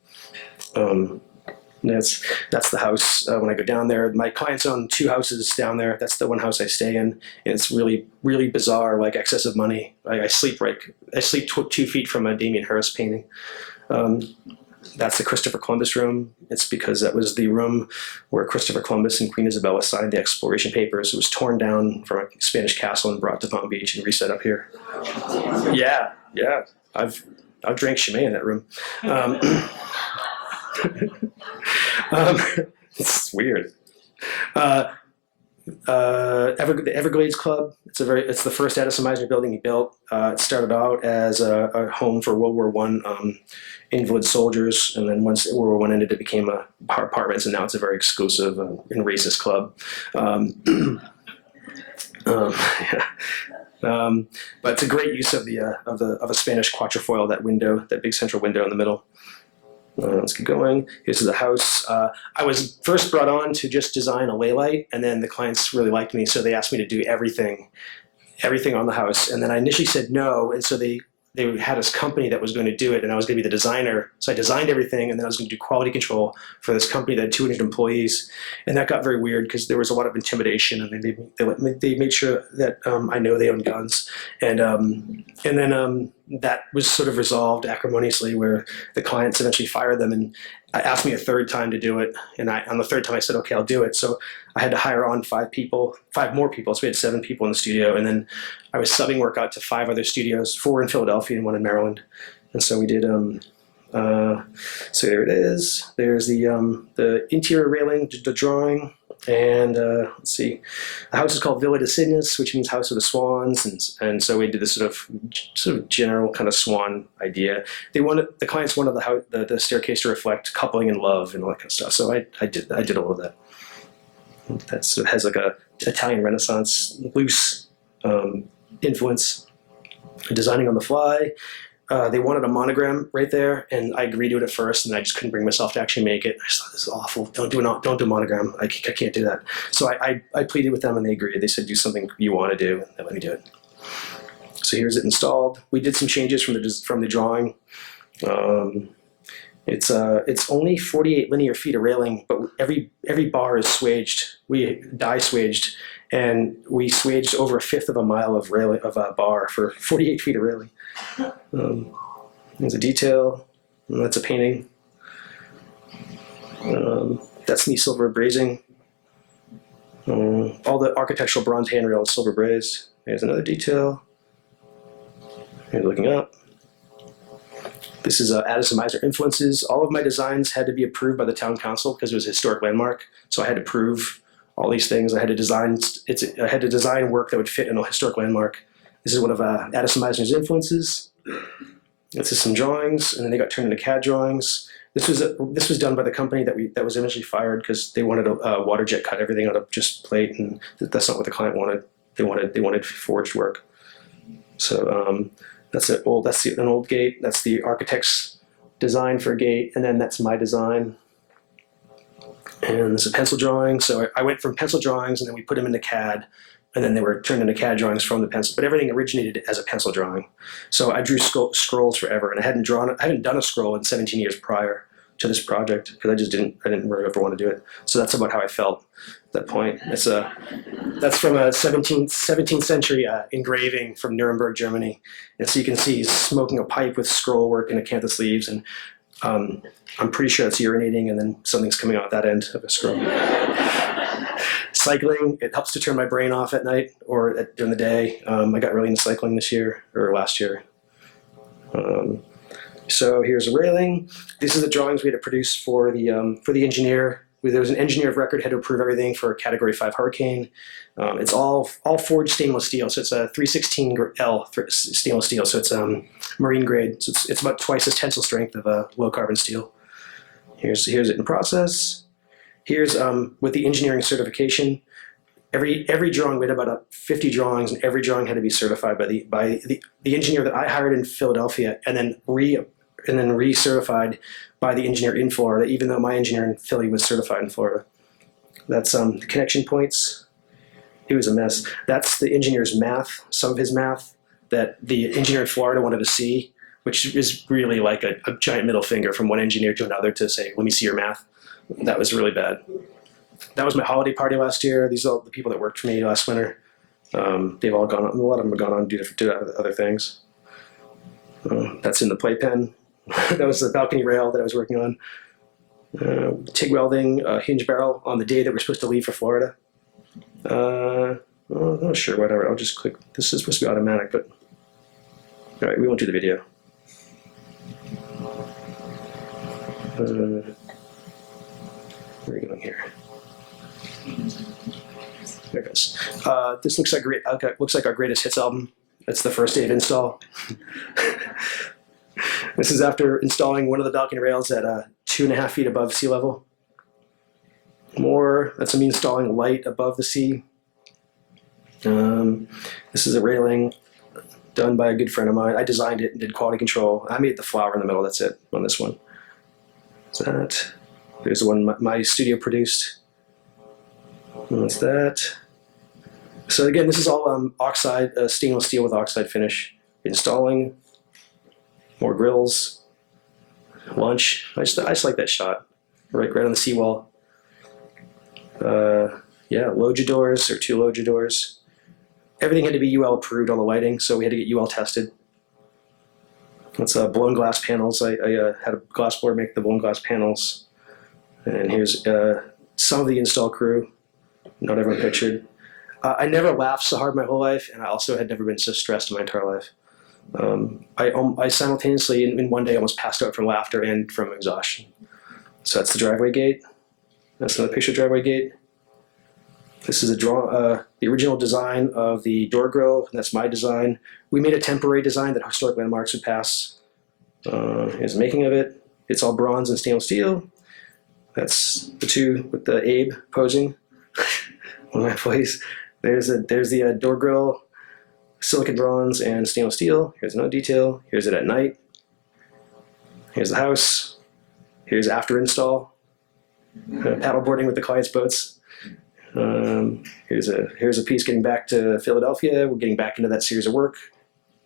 that's the house when I go down there. My clients own 2 houses down there. That's the one house I stay in. And it's really, really bizarre, like excessive money. I sleep 2 feet from a Damien Hirst painting. That's the Christopher Columbus room. It's because that was the room where Christopher Columbus and Queen Isabella signed the exploration papers. It was torn down from a Spanish castle and brought to Palm Beach and reset up here. Yeah. I've drank Chimay in that room. It's weird. The Everglades Club. It's the first Addison Meisner building he built. It started out as a home for World War I invalid soldiers, and then once World War I ended, it became apartments, and now it's a very exclusive and racist club. But it's a great use of a Spanish quatrefoil, that window, that big central window in the middle. Let's keep going. Here's the house. I was first brought on to just design a lay light, and then the clients really liked me, so they asked me to do everything on the house. And then I initially said no, and so they they had this company that was going to do it, and I was going to be the designer. So I designed everything, and then I was going to do quality control for this company that had 200 employees. And that got very weird because there was a lot of intimidation, and they made sure that I know they owned guns. And then that was sort of resolved acrimoniously, where the clients eventually fired them and asked me a third time to do it. And on the third time, I said, okay, I'll do it. So I had to hire on 5 more people. So we had 7 people in the studio. And then I was subbing work out to 5 other studios, 4 in Philadelphia and 1 in Maryland. And so we did, so there it is. There's the interior railing, the drawing. And let's see, the house is called Villa de Cygnus, which means House of the Swans. And so we did this sort of general kind of swan idea. The clients wanted the staircase to reflect coupling and love and all that kind of stuff. So I did all of that. That sort of has like a Italian Renaissance loose influence. Designing on the fly. They wanted a monogram right there, and I agreed to it at first, and I just couldn't bring myself to actually make it. I just thought, this is awful. Don't do a monogram. I can't do that. So I pleaded with them, and they agreed. They said, do something you want to do, and let me do it. So here's it installed. We did some changes from the drawing. It's only 48 linear feet of railing, but every bar is swaged. We die swaged, and we swaged over 1/5 of a mile of railing of a bar for 48 feet of railing. There's a detail. That's a painting. That's the silver brazing. All the architectural bronze handrail is silver brazed. There's another detail. You're looking up. This is Addison Meiser influences. All of my designs had to be approved by the town council because it was a historic landmark. So I had to prove all these things. I had to design work that would fit in a historic landmark. This is one of Addison Meiser's influences. This is some drawings, and then they got turned into CAD drawings. This was done by the company that was eventually fired because they wanted a water jet cut everything out of just plate, and that's not what the client wanted. They wanted forged work. So that's an old gate. That's the architect's design for a gate, and then that's my design. And this is a pencil drawing. So I went from pencil drawings, and then we put them into CAD, and then they were turned into CAD drawings from the pencil. But everything originated as a pencil drawing. So I drew scrolls forever, and I hadn't done a scroll in 17 years prior to this project because I didn't really ever want to do it. So that's about how I felt at that point. That's from a 17th century engraving from Nuremberg, Germany. And so you can see he's smoking a pipe with scroll work and acanthus leaves, and I'm pretty sure it's urinating, and then something's coming out that end of a scroll. Cycling, it helps to turn my brain off at night or during the day. I got really into cycling this year, or last year. So here's a railing. These are the drawings we had to produce for the engineer. There was an engineer of record, had to approve everything for a Category 5 hurricane. It's all forged stainless steel, so it's a 316L stainless steel, so it's marine grade. So it's about twice the tensile strength of a low carbon steel. Here's it in process. Here's with the engineering certification. Every drawing, we had about 50 drawings, and every drawing had to be certified by the engineer that I hired in Philadelphia, and then recertified by the engineer in Florida, even though my engineer in Philly was certified in Florida. That's the connection points. It was a mess. That's the engineer's math, some of his math that the engineer in Florida wanted to see, which is really like a giant middle finger from one engineer to another to say, let me see your math. That was really bad. That was my holiday party last year. These are all the people that worked for me last winter. They've all gone on, a lot of them have gone on to do other things. That's in the playpen. That was the balcony rail that I was working on. TIG welding, hinge barrel on the day that we're supposed to leave for Florida. I'm not sure, whatever. I'll just click. This is supposed to be automatic, but all right, we won't do the video. Where are we going here? There it goes. This looks like our greatest hits album. That's the first day of install. This is after installing one of the balcony rails at 2.5 feet above sea level. That's me installing light above the sea. This is a railing done by a good friend of mine. I designed it and did quality control. I made the flower in the middle. That's it on this one. There's the one my studio produced. What's that? So again, this is all oxide, stainless steel with oxide finish. Installing. More grills, lunch. I just like that shot, right on the seawall. Yeah, loggia doors, or 2 loggia doors. Everything had to be UL approved, all the lighting, so we had to get UL tested. That's blown glass panels. I had a glass blower make the blown glass panels. And here's some of the install crew, not everyone pictured. I never laughed so hard my whole life, and I also had never been so stressed in my entire life. I simultaneously, in one day, almost passed out from laughter and from exhaustion. So that's the driveway gate. That's another picture of driveway gate. This is the original design of the door grill. That's my design. We made a temporary design that historic landmarks would pass. Here's the making of it. It's all bronze and stainless steel. That's the 2 with the Abe posing. One of my employees. There's the door grill, silicon bronze and stainless steel. Here's another detail. Here's it at night. Here's the house. Here's after install. Paddleboarding with the client's boats. Here's a piece getting back to Philadelphia. We're getting back into that series of work,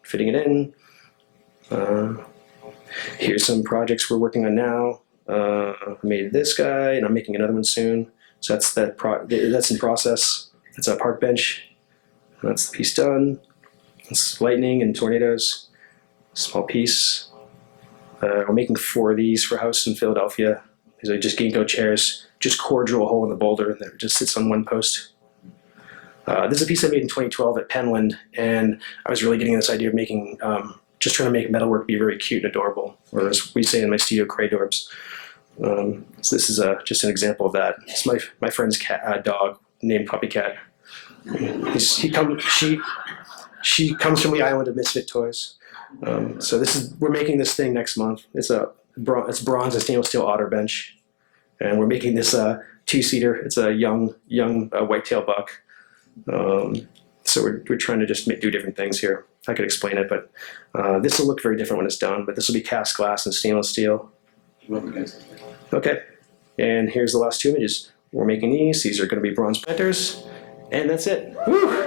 fitting it in. Here's some projects we're working on now. I made this guy, and I'm making another one soon. So that's that's in process. It's a park bench. That's the piece done. It's lightning and tornadoes. Small piece. We're making 4 of these for a house in Philadelphia. These are just ginkgo chairs. Just core drill a hole in the boulder that just sits on one post. This is a piece I made in 2012 at Penland, and I was really getting this idea of making, just trying to make metalwork be very cute and adorable, or as we say in my studio, cradorbs. So this is just an example of that. It's my friend's dog named Puppy Cat. She comes from the island of misfit toys. So we're making this thing next month. It's bronze and stainless steel otter bench. And we're making this 2-seater. It's a young whitetail buck. So we're trying to just do different things here. I could explain it, but this will look very different when it's done. But this will be cast glass and stainless steel. Okay. And here's the last 2 images. We're making these. These are going to be bronze planters. And that's it. Woo!